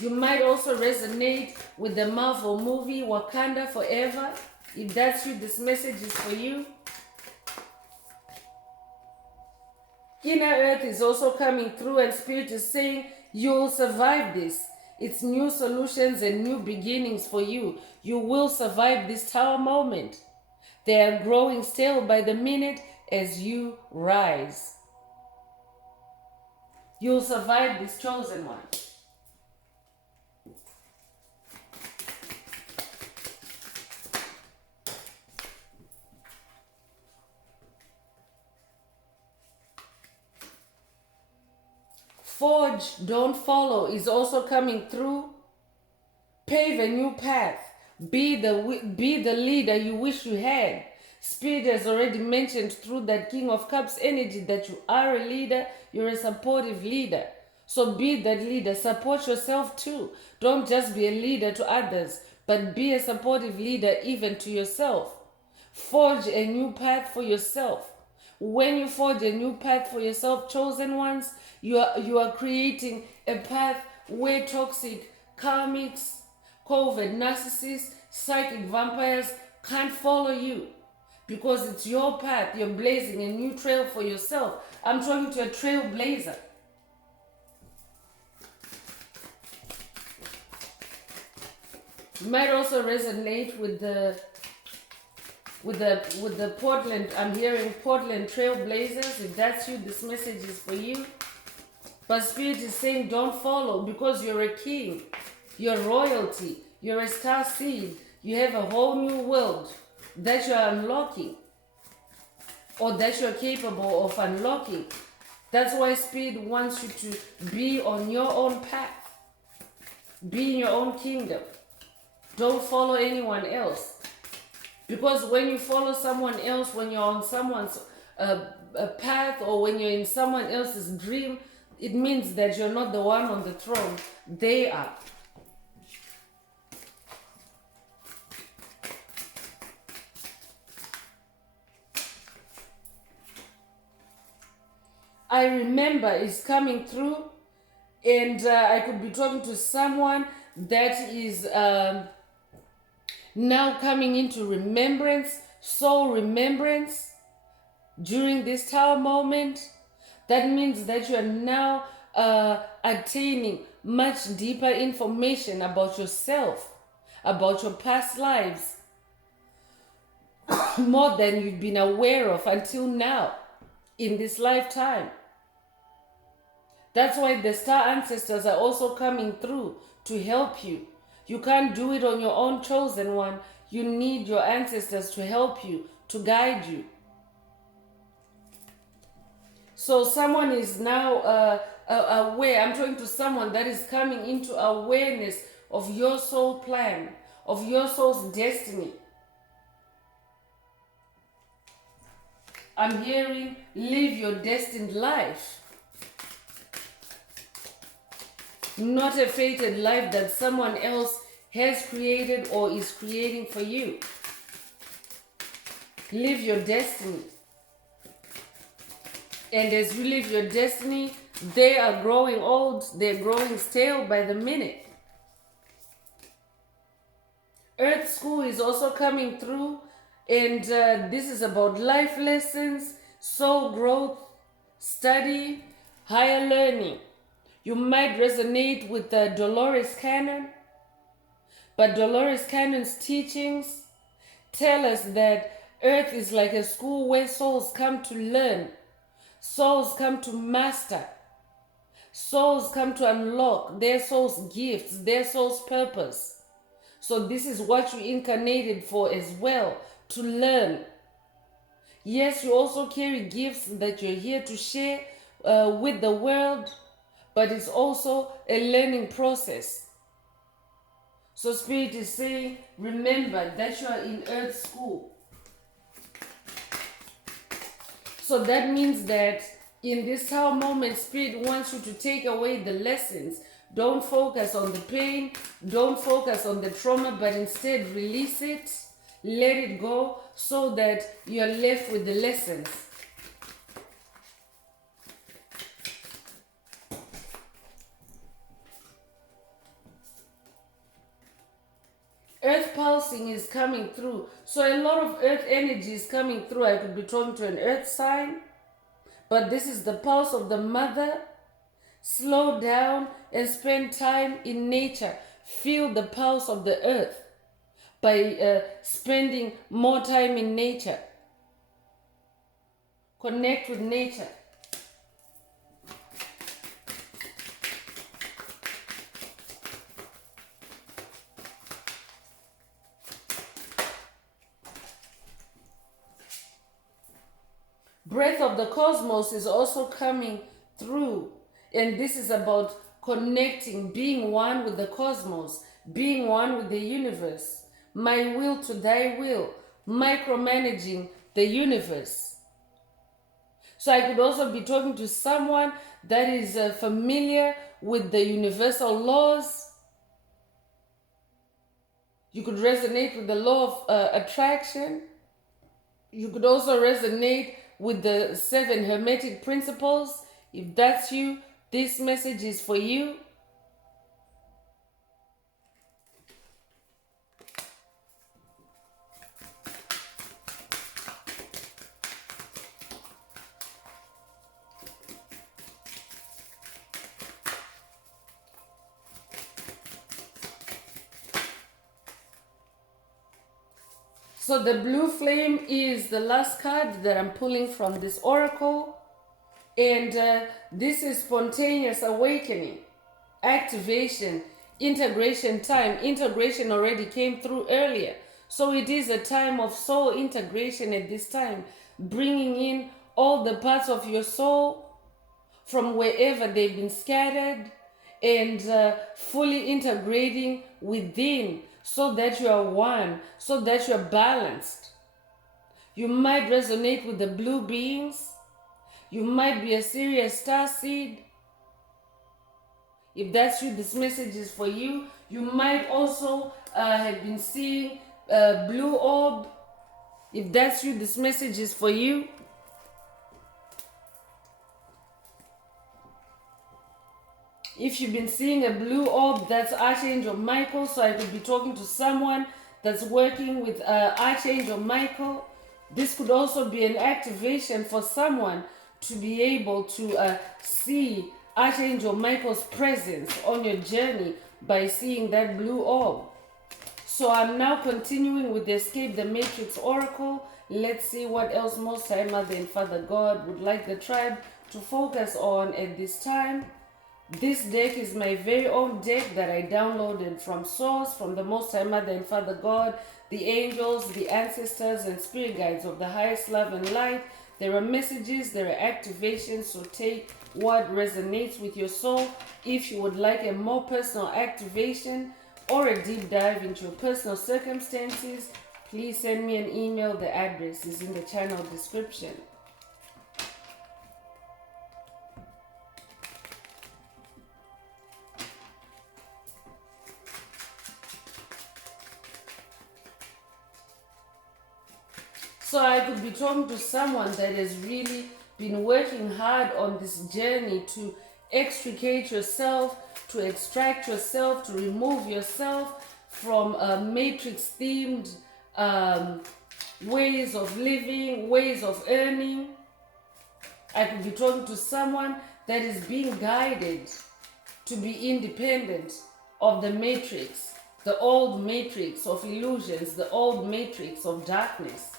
You might also resonate with the Marvel movie Wakanda Forever. If that's you, this message is for you. Inner Earth is also coming through, and Spirit is saying you'll survive this. It's new solutions and new beginnings for you. You will survive this tower moment. They are growing stale by the minute as you rise. You'll survive this, chosen one. Forge, don't follow is also coming through. Pave a new path. Be the leader you wish you had. Spirit has already mentioned through that King of Cups energy that you are a leader, you're a supportive leader. So be that leader. Support yourself too. Don't just be a leader to others, but be a supportive leader even to yourself. Forge a new path for yourself. When you forge a new path for yourself, chosen ones, you are creating a path where toxic, karmics, COVID, narcissists, psychic vampires can't follow you. Because it's your path, you're blazing a new trail for yourself. I'm talking to a trailblazer. You might also resonate with the Portland. I'm hearing Portland Trailblazers. If that's you, this message is for you. But Spirit is saying don't follow because you're a king. You're royalty. You're a star seed. You have a whole new world that you're unlocking or that you're capable of unlocking. That's why Spirit wants you to be on your own path. Be in your own kingdom. Don't follow anyone else. Because when you follow someone else, when you're on someone's path or when you're in someone else's dream, it means that you're not the one on the throne. They are. I remember is coming through, and I could be talking to someone that is now coming into remembrance, soul remembrance during this tower moment. That means that you are now attaining much deeper information about yourself, about your past lives, more than you've been aware of until now in this lifetime. That's why the star ancestors are also coming through to help you. You can't do it on your own, chosen one. You need your ancestors to help you, to guide you. So someone is now aware. I'm talking to someone that is coming into awareness of your soul plan, of your soul's destiny. I'm hearing, live your destined life. Not a fated life that someone else has created or is creating for you. Live your destiny. And as you live your destiny, they are growing old, they're growing stale by the minute. Earth School is also coming through, and this is about life lessons, soul growth, study, higher learning. You might resonate with the Dolores Cannon, but Dolores Cannon's teachings tell us that Earth is like a school where souls come to learn, souls come to master, souls come to unlock their soul's gifts, their soul's purpose. So this is what you incarnated for as well, to learn. Yes, you also carry gifts that you're here to share with the world, but it's also a learning process. So Spirit is saying, remember that you are in Earth School. So that means that in this tower moment, Spirit wants you to take away the lessons. Don't focus on the pain, don't focus on the trauma, but instead release it, let it go, so that you're left with the lessons. Earth pulsing is coming through. So a lot of earth energy is coming through. I could be talking to an earth sign, but this is the pulse of the mother Slow down and spend time in nature. Feel the pulse of the earth by spending more time in nature. Connect with nature. Breath of the cosmos is also coming through. And this is about connecting, being one with the cosmos, being one with the universe. My will to thy will, micromanaging the universe. So I could also be talking to someone that is familiar with the universal laws. You could resonate with the law of attraction. You could also resonate with the 7 Hermetic principles. If that's you, this message is for you. So the blue flame is the last card that I'm pulling from this oracle. And this is spontaneous awakening, activation, integration time. Integration already came through earlier. So it is a time of soul integration at this time, bringing in all the parts of your soul from wherever they've been scattered and fully integrating within so that you are one, so that you are balanced. You might resonate with the blue beings. You might be a Sirius star seed. If that's you, this message is for you. You might also have been seeing blue orb. If that's you, this message is for you. If you've been seeing a blue orb, that's Archangel Michael. So I could be talking to someone that's working with Archangel Michael. This could also be an activation for someone to be able to see Archangel Michael's presence on your journey by seeing that blue orb. So I'm now continuing with the Escape the Matrix Oracle. Let's see what else Most High Mother and Father God would like the tribe to focus on at this time. This deck is my very own deck that I downloaded from Source, from the Most High Mother and Father God, the angels, the ancestors, and spirit guides of the highest love and light. There are messages, there are activations, so take what resonates with your soul. If you would like a more personal activation or a deep dive into your personal circumstances, please send me an email. The address is in the channel description. So I could be talking to someone that has really been working hard on this journey to extricate yourself, to extract yourself, to remove yourself from matrix-themed ways of living, ways of earning. I could be talking to someone that is being guided to be independent of the matrix, the old matrix of illusions, the old matrix of darkness.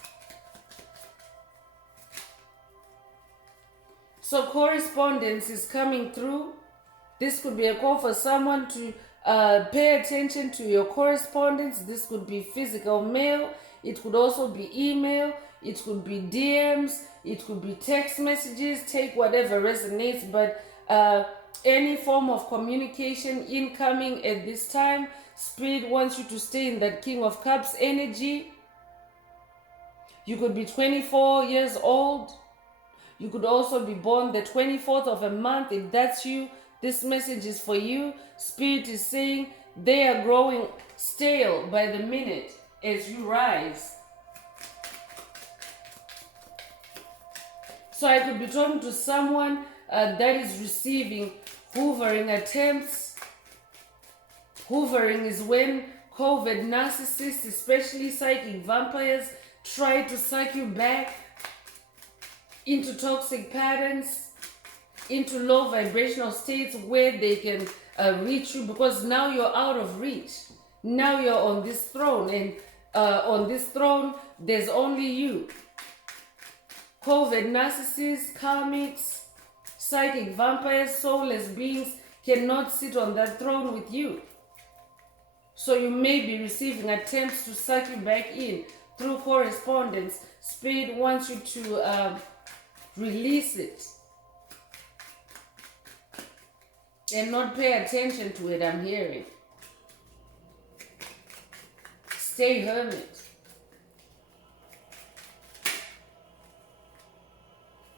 So correspondence is coming through. This could be a call for someone to pay attention to your correspondence. This could be physical mail. It could also be email. It could be DMs. It could be text messages. Take whatever resonates, but any form of communication incoming at this time. Spirit wants you to stay in that King of Cups energy. You could be 24 years old. You could also be born the 24th of a month. If that's you, this message is for you. Spirit is saying they are growing stale by the minute as you rise. So I could be talking to someone that is receiving hoovering attempts. Hoovering is when covert narcissists, especially psychic vampires, try to suck you back into toxic patterns. into low vibrational states where they can reach you, because now you're out of reach. Now you're on this throne, and on this throne there's only you. COVID narcissists, karmics, psychic vampires, soulless beings cannot sit on that throne with you. So you may be receiving attempts to suck you back in through correspondence. Spirit wants you to release it and not pay attention to it, I'm hearing. Stay hermit.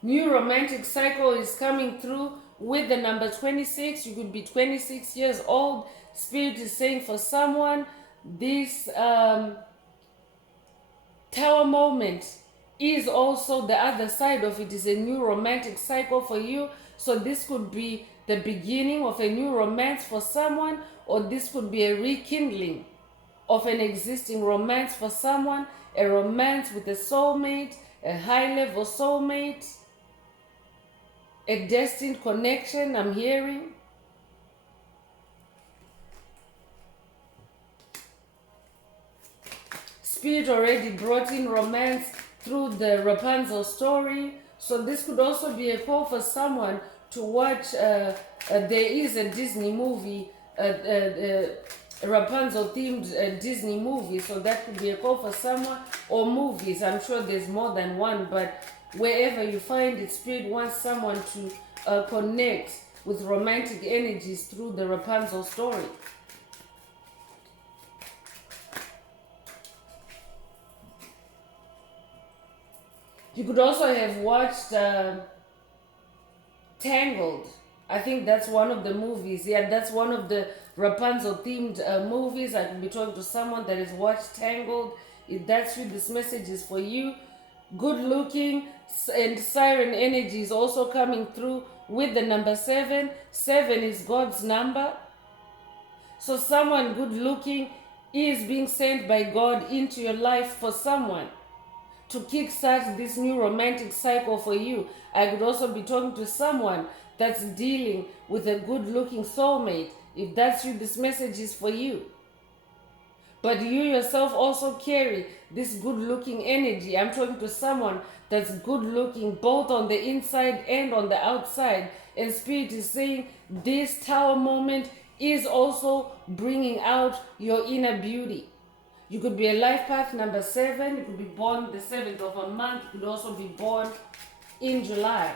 New romantic cycle is coming through with the number 26. You could be 26 years old. Spirit is saying for someone, this tower moment is also the other side of it, is a new romantic cycle for you. So this could be the beginning of a new romance for someone, or this could be a rekindling of an existing romance for someone, a romance with a soulmate, a high-level soulmate, a destined connection, I'm hearing. Spirit already brought in romance through the Rapunzel story. So this could also be a call for someone to watch. There is a Disney movie, Rapunzel themed Disney movie. So that could be a call for someone, or movies. I'm sure there's more than one, but wherever you find it, Spirit wants someone to connect with romantic energies through the Rapunzel story. You could also have watched Tangled. I think that's one of the movies. Yeah, that's one of the Rapunzel themed movies. I could be talking to someone that has watched Tangled. If that's you, this message is for you. Good looking and siren energy is also coming through with the number 7. 7 is God's number. So someone good looking is being sent by God into your life for someone to kickstart this new romantic cycle for you. I could also be talking to someone that's dealing with a good-looking soulmate. If that's you, this message is for you. But you yourself also carry this good-looking energy. I'm talking to someone that's good-looking both on the inside and on the outside. And Spirit is saying this tower moment is also bringing out your inner beauty. You could be a life path number 7. You could be born the 7th of a month. You could also be born in July.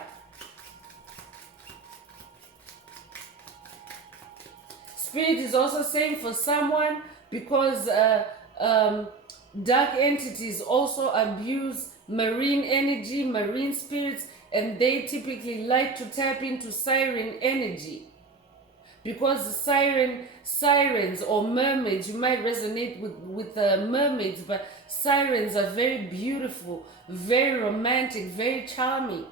Spirit is also saying for someone, because dark entities also abuse marine energy, marine spirits, and they typically like to tap into siren energy. Because sirens or mermaids, you might resonate with mermaids, but sirens are very beautiful, very romantic, very charming.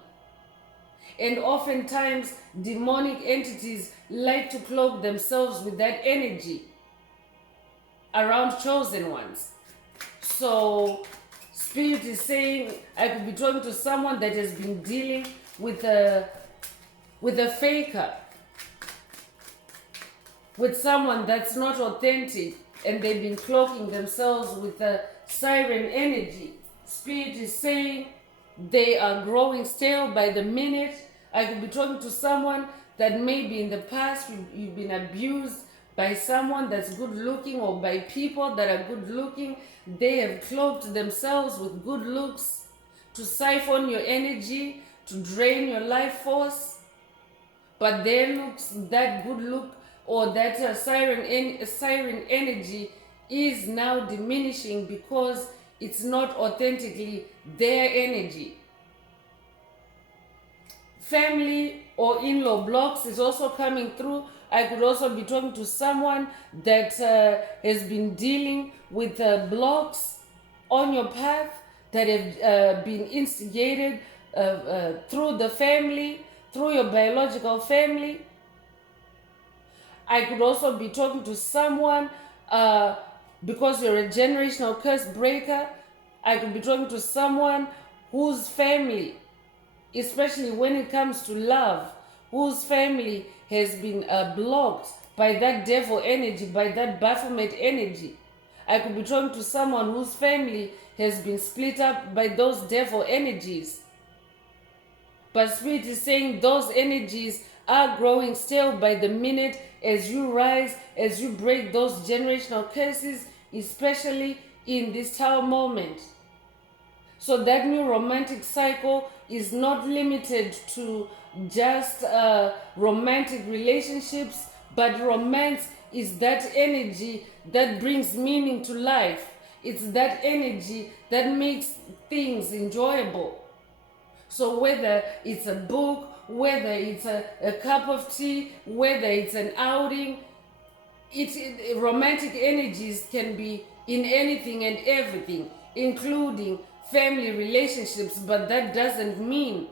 And oftentimes, demonic entities like to cloak themselves with that energy around chosen ones. So, Spirit is saying, I could be talking to someone that has been dealing with a faker, with someone that's not authentic, and they've been cloaking themselves with a siren energy. Spirit is saying they are growing stale by the minute. I could be talking to someone that maybe in the past you've been abused by someone that's good looking, or by people that are good looking. They have cloaked themselves with good looks to siphon your energy, to drain your life force. But their looks, that good look, or that siren energy is now diminishing because it's not authentically their energy. Family or in-law blocks is also coming through. I could also be talking to someone that has been dealing with blocks on your path that have been instigated through the family, through your biological family. I could also be talking to someone because you're a generational curse breaker. I could be talking to someone whose family, especially when it comes to love, whose family has been blocked by that devil energy, by that Baphomet energy. I could be talking to someone whose family has been split up by those devil energies. But Spirit is saying those energies are growing stale by the minute as you rise, as you break those generational curses, especially in this Tower moment. So that new romantic cycle is not limited to just romantic relationships, but romance is that energy that brings meaning to life. It's that energy that makes things enjoyable. So whether it's a book, whether it's a cup of tea, whether it's an outing, romantic energies can be in anything and everything, including family relationships, but that doesn't mean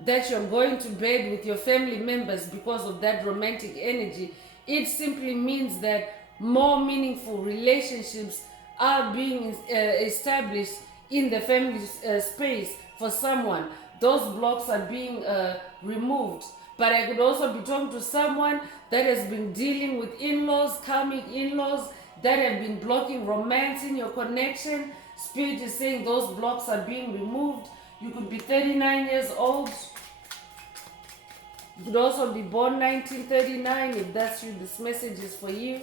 that you're going to bed with your family members because of that romantic energy. It simply means that more meaningful relationships are being established in the family space for someone. Those blocks are being removed. But I could also be talking to someone that has been dealing with in-laws, karmic in-laws, that have been blocking romance in your connection. Spirit is saying those blocks are being removed. You could be 39 years old. You could also be born 1939. If that's you, this message is for you.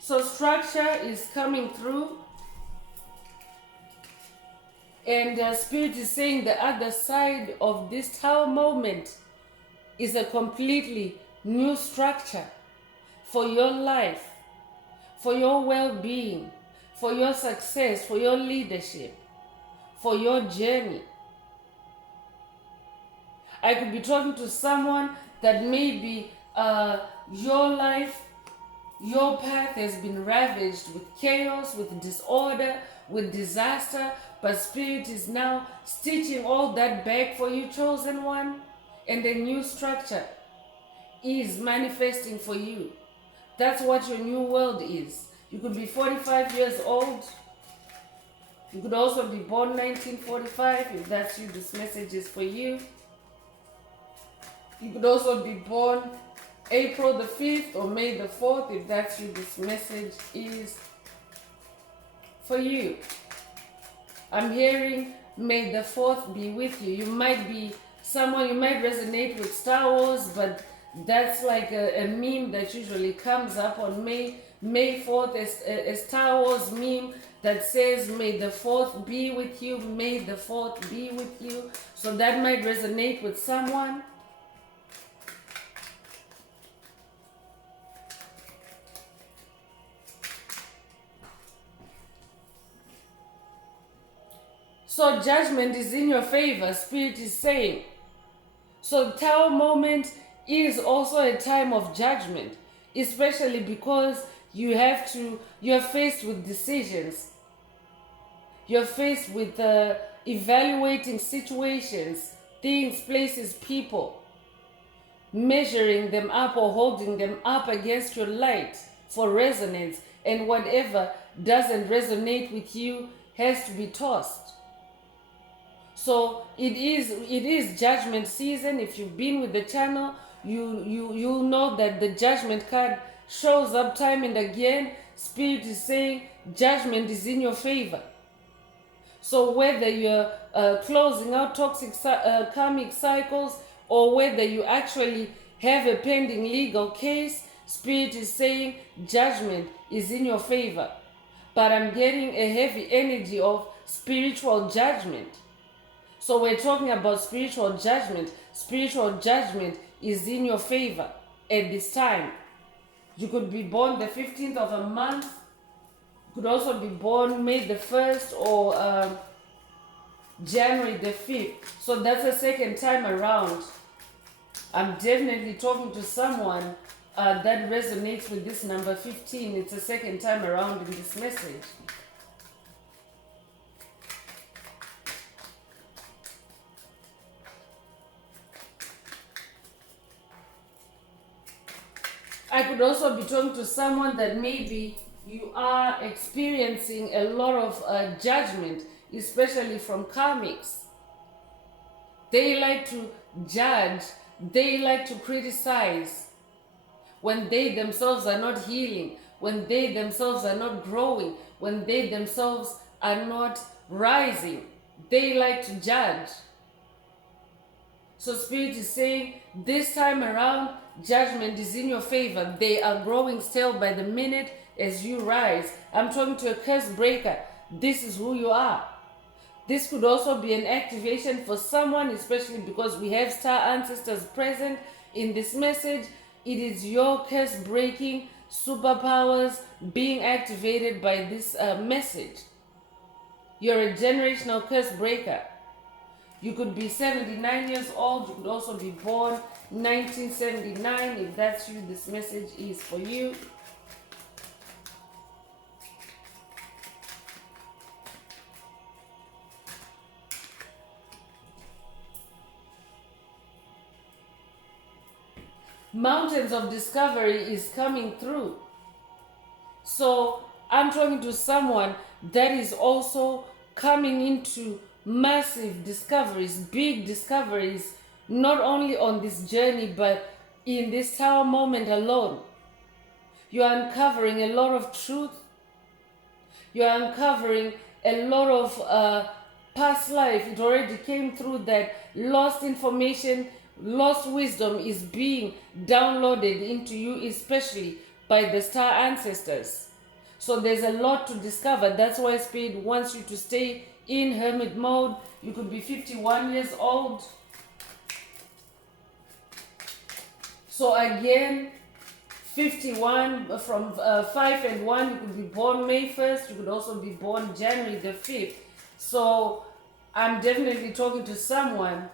So structure is coming through, and Spirit is saying the other side of this Tower moment is a completely new structure for your life, for your well-being, for your success, for your leadership, for your journey. I could be talking to someone that maybe your life, your path has been ravaged with chaos, with disorder, with disaster, but Spirit is now stitching all that back for you, chosen one, and a new structure is manifesting for you. That's what your new world is. You could be 45 years old. You could also be born 1945. If that's you, this message is for you. You could also be born April the 5th or May the 4th. If that's you, this message is for you. I'm hearing May the 4th be with you. You might be someone, you might resonate with Star Wars, but that's like a meme that usually comes up on May 4th, a Star Wars meme that says, May the 4th be with you, May the 4th be with you. So that might resonate with someone. So judgment is in your favor, Spirit is saying. So Tower moment is also a time of judgment, especially because you're faced with decisions. You're faced with evaluating situations, things, places, people, measuring them up or holding them up against your light for resonance, and whatever doesn't resonate with you has to be tossed. So it is judgment season. If you've been with the channel, you'll know that the judgment card shows up time and again. Spirit is saying judgment is in your favor. So whether you're closing out toxic karmic cycles, or whether you actually have a pending legal case, Spirit is saying judgment is in your favor. But I'm getting a heavy energy of spiritual judgment. So we're talking about spiritual judgment. Spiritual judgment is in your favor at this time. You could be born the 15th of a month. You could also be born May the 1st or January the 5th. So that's the second time around. I'm definitely talking to someone that resonates with this number 15. It's the second time around in this message. I could also be talking to someone that maybe you are experiencing a lot of judgment, especially from karmics. They like to judge, they like to criticize when they themselves are not healing, when they themselves are not growing, when they themselves are not rising. They like to judge. So Spirit is saying, this time around, judgment is in your favor. They are growing stale by the minute as you rise. I'm talking to a curse breaker. This is who you are. This could also be an activation for someone, especially because we have star ancestors present in this message. It is your curse breaking superpowers being activated by this message. You're a generational curse breaker. You could be 79 years old. You could also be born 1979. If that's you, this message is for you. Mountains of discovery is coming through. So I'm talking to someone that is also coming into massive discoveries, big discoveries, not only on this journey, but in this tower moment alone. You're uncovering a lot of truth. You're uncovering a lot of past life. It already came through that lost information, lost wisdom is being downloaded into you, especially by the star ancestors. So there's a lot to discover. That's why Spirit wants you to stay in hermit mode. You could be 51 years old. So again, 51 from 5 and 1, you could be born May 1st. You could also be born January the 5th. So I'm definitely talking to someone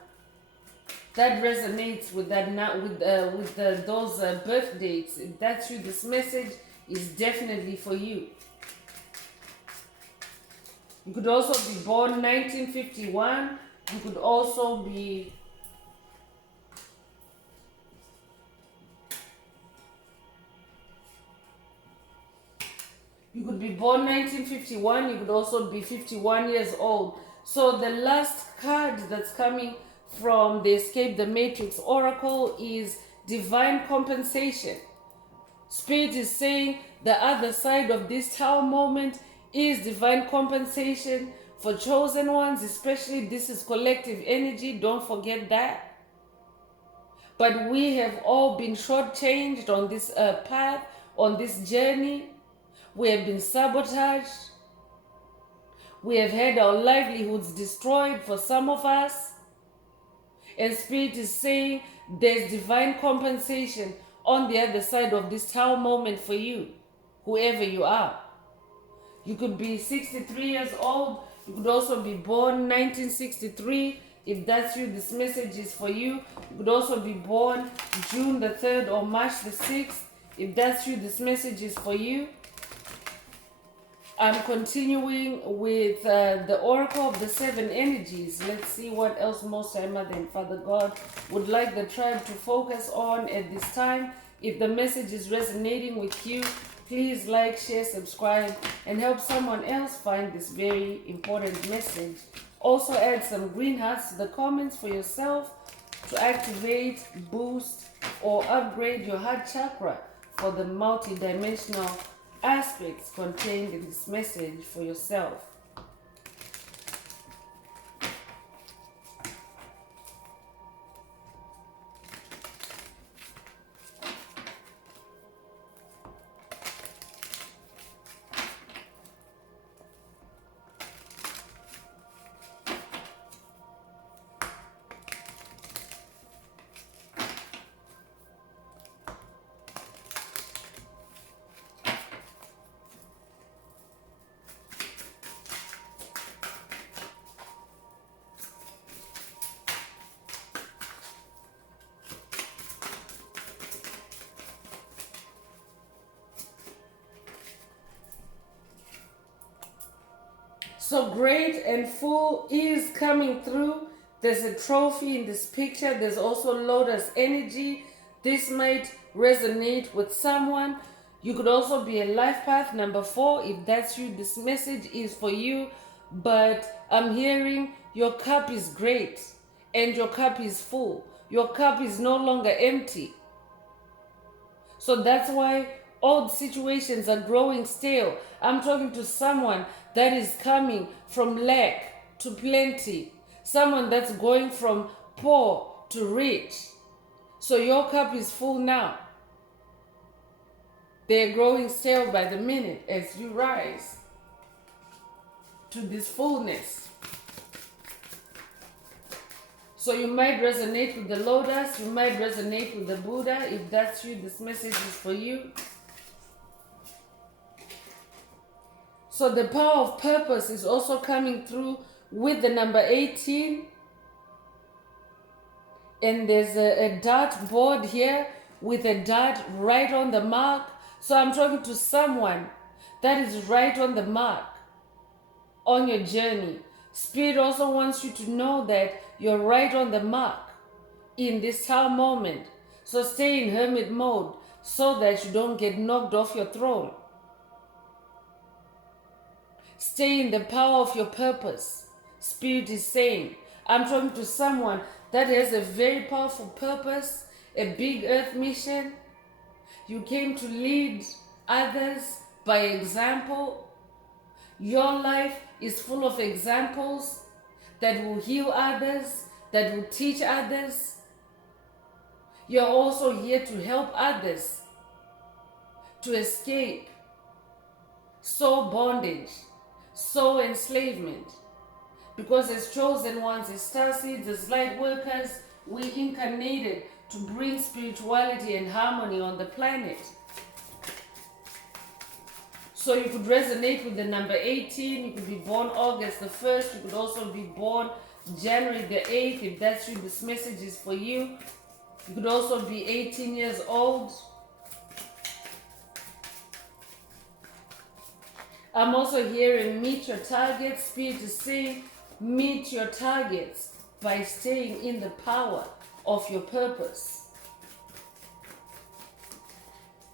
that resonates with that those birth dates. If that's you, this message is definitely for you. You could also be born 1951. You could also be born 1951. You could also be 51 years old. So the last card that's coming from the Escape the Matrix Oracle is divine compensation. Spirit is saying the other side of this tower moment is divine compensation for chosen ones, especially this is collective energy. Don't forget that. But we have all been shortchanged on this path, on this journey. We have been sabotaged. We have had our livelihoods destroyed for some of us. And Spirit is saying there's divine compensation on the other side of this tower moment for you, whoever you are. You could be 63 years old. You could also be born 1963. If that's you, this message is for you. You could also be born June the 3rd or March the 6th. If that's you, this message is for you. I'm continuing with the Oracle of the Seven Energies. Let's see what else Most High Mother and Father God would like the tribe to focus on at this time. If the message is resonating with you, please like, share, subscribe, and help someone else find this very important message. Also add some green hearts to the comments for yourself to activate, boost, or upgrade your heart chakra for the multi-dimensional aspects contained in this message for yourself. So great and full is coming through. There's a trophy in this picture. There's also lotus energy. This might resonate with someone. You could also be a life path number 4. If that's you, this message is for you. But I'm hearing your cup is great and your cup is full. Your cup is no longer empty. So that's why old situations are growing stale. I'm talking to someone that is coming from lack to plenty. Someone that's going from poor to rich. So your cup is full now. They're growing stale by the minute as you rise to this fullness. So you might resonate with the lotus, you might resonate with the Buddha. If that's you, this message is for you. So the power of purpose is also coming through with the number 18. And there's a dart board here with a dart right on the mark. So I'm talking to someone that is right on the mark on your journey. Spirit also wants you to know that you're right on the mark in this time moment. So stay in hermit mode so that you don't get knocked off your throne. Stay in the power of your purpose. Spirit is saying, I'm talking to someone that has a very powerful purpose, a big earth mission. You came to lead others by example. Your life is full of examples that will heal others, that will teach others. You're also here to help others to escape soul bondage, soul enslavement. Because as chosen ones, as star seeds, as light workers, we incarnated to bring spirituality and harmony on the planet. So you could resonate with the number 18. You could be born August the 1st. You could also be born January the 8th. If that's you, this message is for you. You could also be 18 years old. I'm also hearing meet your targets. Spirit is saying meet your targets by staying in the power of your purpose.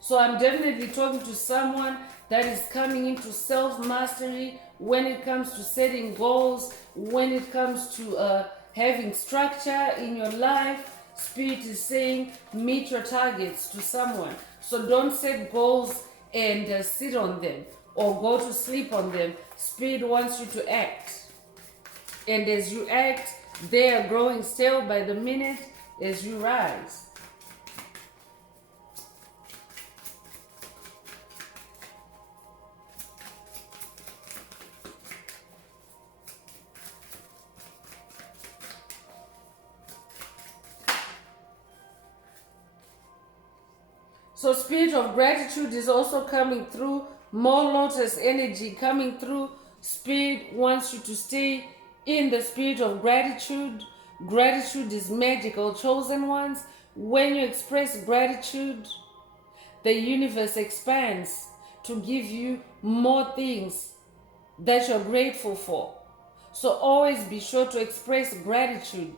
So I'm definitely talking to someone that is coming into self-mastery when it comes to setting goals, when it comes to having structure in your life. Spirit is saying meet your targets to someone. So don't set goals and sit on them or go to sleep on them. Spirit wants you to act. And as you act, they are growing stale by the minute as you rise. So spirit of gratitude is also coming through. More lotus energy coming through. Spirit wants you to stay in the spirit of gratitude. Gratitude is magical, chosen ones. When you express gratitude, the universe expands to give you more things that you're grateful for. So always be sure to express gratitude,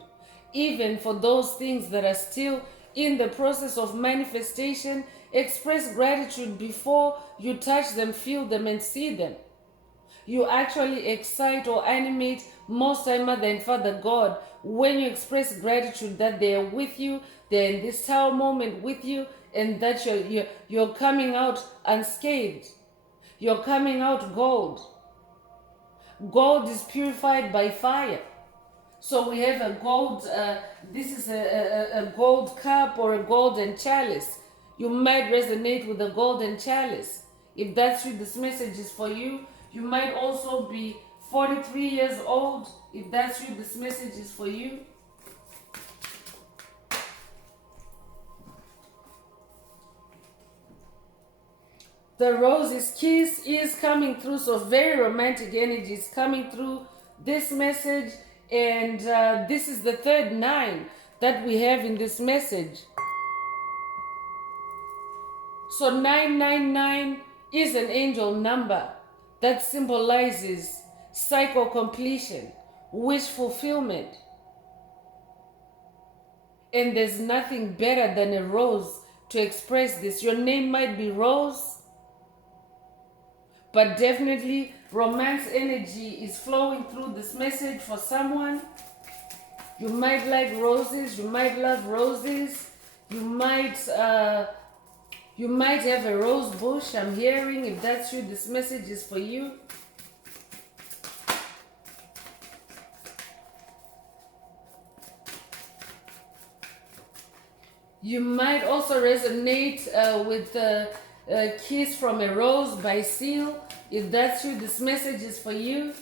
even for those things that are still in the process of manifestation. Express gratitude before you touch them, feel them, and see them. You actually excite or animate Most High Mother and Father God when you express gratitude that they are with you, they're in this tower moment with you, and that you're coming out unscathed. You're coming out gold. Gold is purified by fire. So we have a gold, this is a gold cup or a golden chalice. You might resonate with the golden chalice. If that's you, this message is for you. You might also be 43 years old. If that's you, this message is for you. The rose's kiss is coming through, so very romantic energy is coming through this message. And this is the third 9 that we have in this message. So 999 is an angel number that symbolizes cycle completion, wish fulfillment. And there's nothing better than a rose to express this. Your name might be Rose, but definitely romance energy is flowing through this message for someone. You might like roses, you might love roses, you might have a rose bush. I'm hearing, if that's you, this message is for you. You might also resonate with a Kiss from a Rose by Seal. If that's you, this message is for you.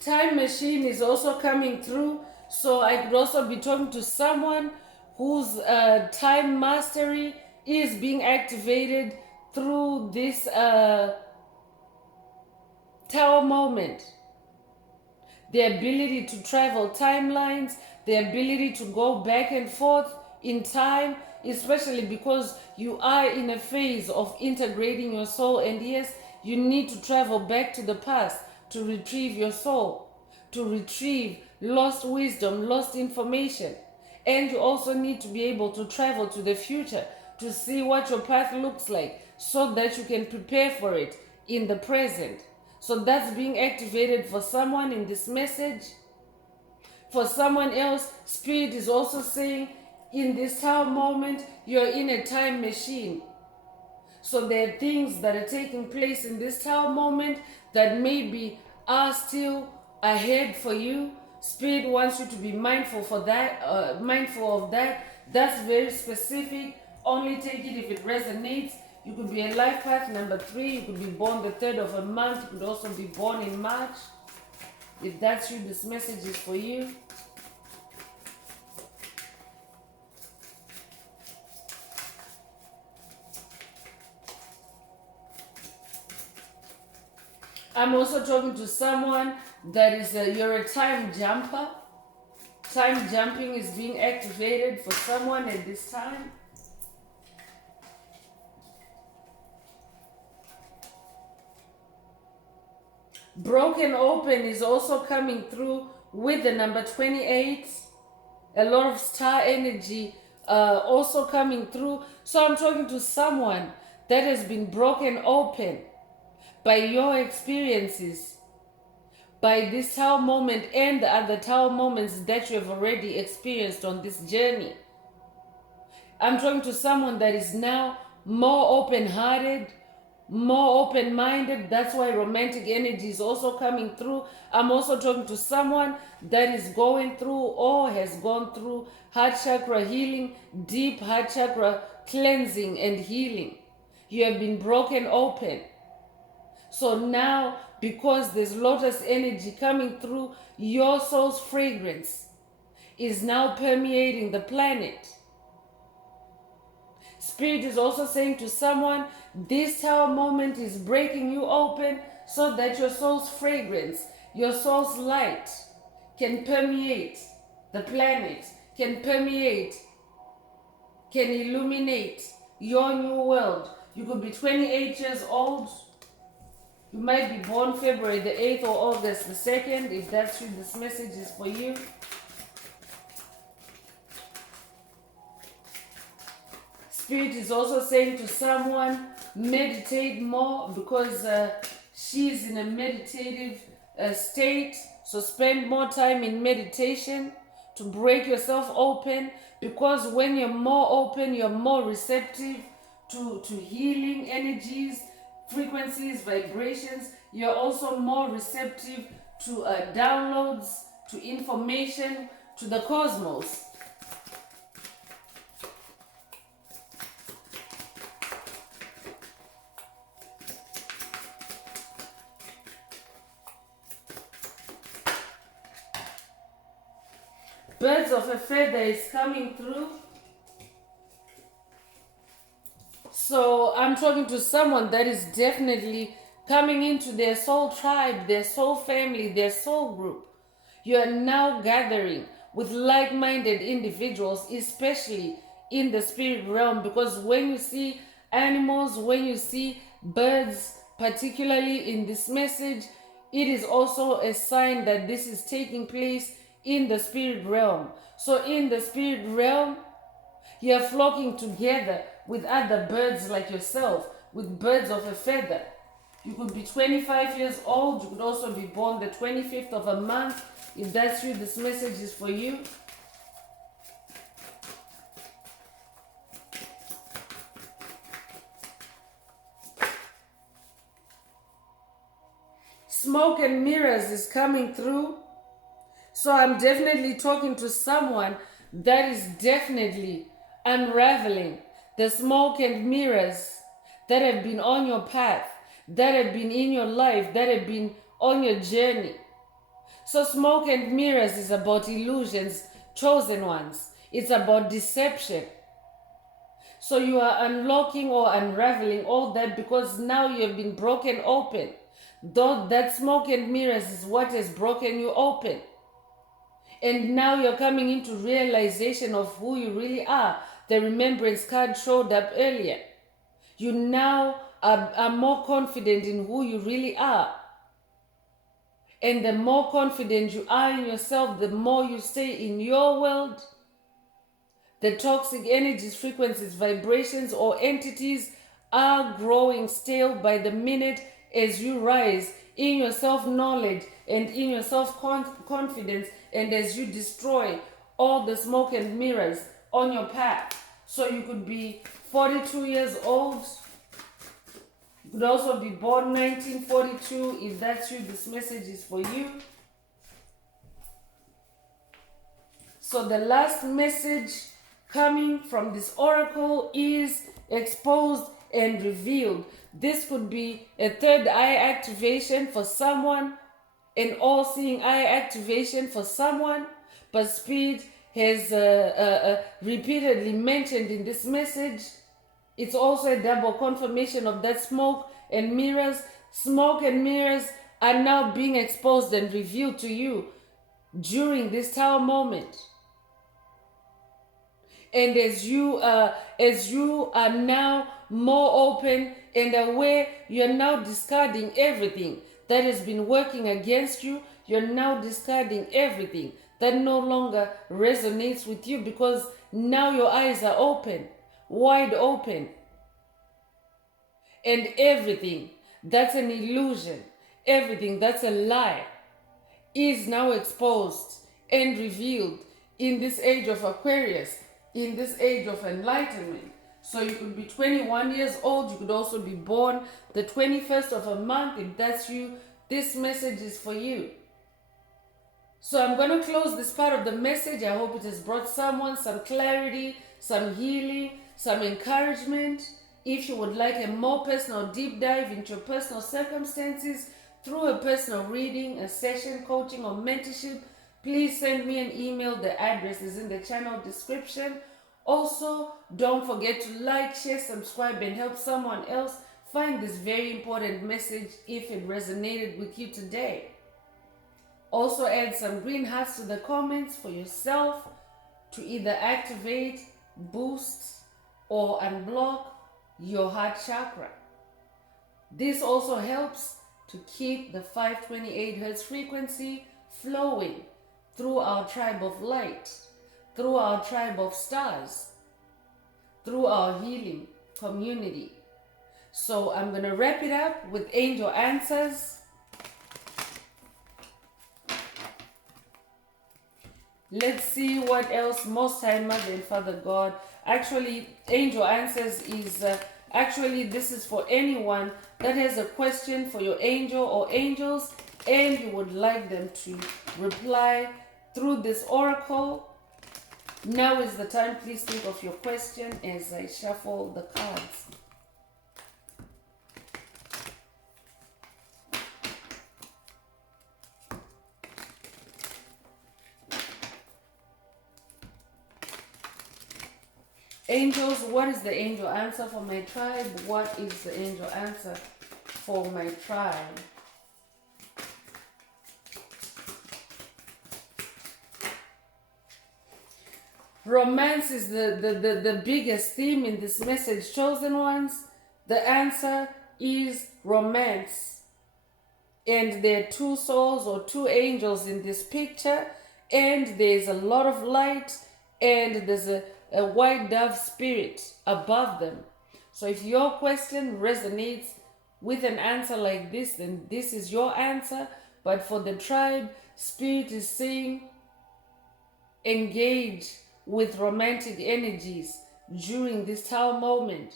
Time machine is also coming through. So I could also be talking to someone whose time mastery is being activated through this tower moment. The ability to travel timelines, the ability to go back and forth in time, especially because you are in a phase of integrating your soul. And yes, you need to travel back to the past to retrieve your soul, to retrieve lost wisdom, lost information. And you also need to be able to travel to the future to see what your path looks like so that you can prepare for it in the present. So that's being activated for someone in this message. For someone else, Spirit is also saying in this time moment, you're in a time machine. So there are things that are taking place in this time moment that maybe are still ahead for you. Spirit wants you to be mindful of that. That's very specific. Only take it if it resonates. You could be a life path number 3. You could be born the 3rd of a month. You could also be born in March. If that's you, this message is for you. I'm also talking to someone that is you're a time jumper. Time jumping is being activated for someone at this time. Broken open is also coming through with the number 28. A lot of star energy also coming through. So I'm talking to someone that has been broken open by your experiences, by this tower moment and the other tower moments that you have already experienced on this journey. I'm talking to someone that is now more open-hearted, more open-minded. That's why romantic energy is also coming through. I'm also talking to someone that is going through or has gone through heart chakra healing, deep heart chakra cleansing and healing. You have been broken open. So now, because there's lotus energy coming through, your soul's fragrance is now permeating the planet. Spirit is also saying to someone, this tower moment is breaking you open so that your soul's fragrance, your soul's light can permeate the planet, can permeate, can illuminate your new world. You could be 28 years old. You might be born February the 8th or August the 2nd. If that's you, this message is for you. Spirit is also saying to someone, meditate more, because she's in a meditative state. So spend more time in meditation to break yourself open, because when you're more open, you're more receptive to healing energies, frequencies, vibrations. You're also more receptive to downloads, to information, to the cosmos. Birds of a feather is coming through. So I'm talking to someone that is definitely coming into their soul tribe, their soul family, their soul group. You are now gathering with like-minded individuals, especially in the spirit realm, because when you see animals, when you see birds, particularly in this message, it is also a sign that this is taking place in the spirit realm. So in the spirit realm, you're flocking together with other birds like yourself, with birds of a feather. You could be 25 years old. You could also be born the 25th of a month. If that's you, this message is for you. Smoke and mirrors is coming through. So I'm definitely talking to someone that is definitely unraveling the smoke and mirrors that have been on your path, that have been in your life, that have been on your journey. So smoke and mirrors is about illusions, chosen ones. It's about deception. So you are unlocking or unraveling all that because now you have been broken open. Though that smoke and mirrors is what has broken you open. And now you're coming into realization of who you really are. The remembrance card showed up earlier. You now are more confident in who you really are. And the more confident you are in yourself, the more you stay in your world. The toxic energies, frequencies, vibrations, or entities are growing stale by the minute as you rise in your self-knowledge and in your self-confidence, and as you destroy all the smoke and mirrors on your path. So you could be 42 years old. You could also be born 1942. If that's you, this message is for you. So the last message coming from this oracle is exposed and revealed. This could be a third eye activation for someone, an all-seeing eye activation for someone, but Spirit has repeatedly mentioned in this message. It's also a double confirmation of that smoke and mirrors. Smoke and mirrors are now being exposed and revealed to you during this tower moment. And as you are now more open and aware, you're now discarding everything that has been working against you. You're now discarding everything that no longer resonates with you, because now your eyes are open, wide open. And everything that's an illusion, everything that's a lie, is now exposed and revealed in this age of Aquarius, in this age of enlightenment. So you could be 21 years old. You could also be born the 21st of a month. If that's you, this message is for you. So I'm going to close this part of the message. I hope it has brought someone some clarity, some healing, some encouragement. If you would like a more personal deep dive into your personal circumstances through a personal reading, a session, coaching, or mentorship, please send me an email. The address is in the channel description. Also, don't forget to like, share, subscribe, and help someone else find this very important message if it resonated with you today. Also, add some green hearts to the comments for yourself to either activate, boost, or unblock your heart chakra. This also helps to keep the 528 Hz frequency flowing through our tribe of light, through our tribe of stars, through our healing community. So I'm going to wrap it up with angel answers. Let's see what else Most High Mother and Father God. Actually, angel answers is this is for anyone that has a question for your angel or angels, and you would like them to reply through this oracle. Now is the time. Please think of your question as I shuffle the cards. Angels, what is the angel answer for my tribe? What is the angel answer for my tribe? Romance is the biggest theme in this message, chosen ones. The answer is romance. And there are two souls or two angels in this picture, and there's a lot of light, and there's a white dove spirit above them. So if your question resonates with an answer like this, then this is your answer. But for the tribe, Spirit is saying engage with romantic energies during this Tao moment.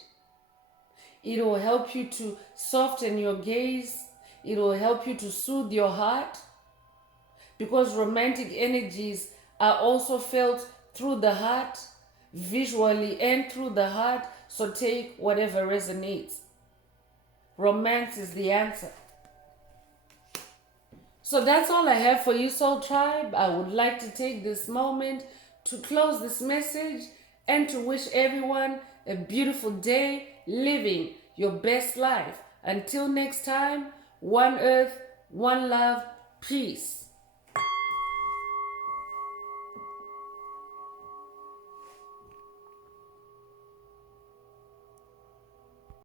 It will help you to soften your gaze. It will help you to soothe your heart, because romantic energies are also felt through the heart, visually and through the heart. So take whatever resonates. Romance is the answer. So that's all I have for you, Soul Tribe. I would like to take this moment to close this message and to wish everyone a beautiful day living your best life. Until next time, one earth, one love, peace.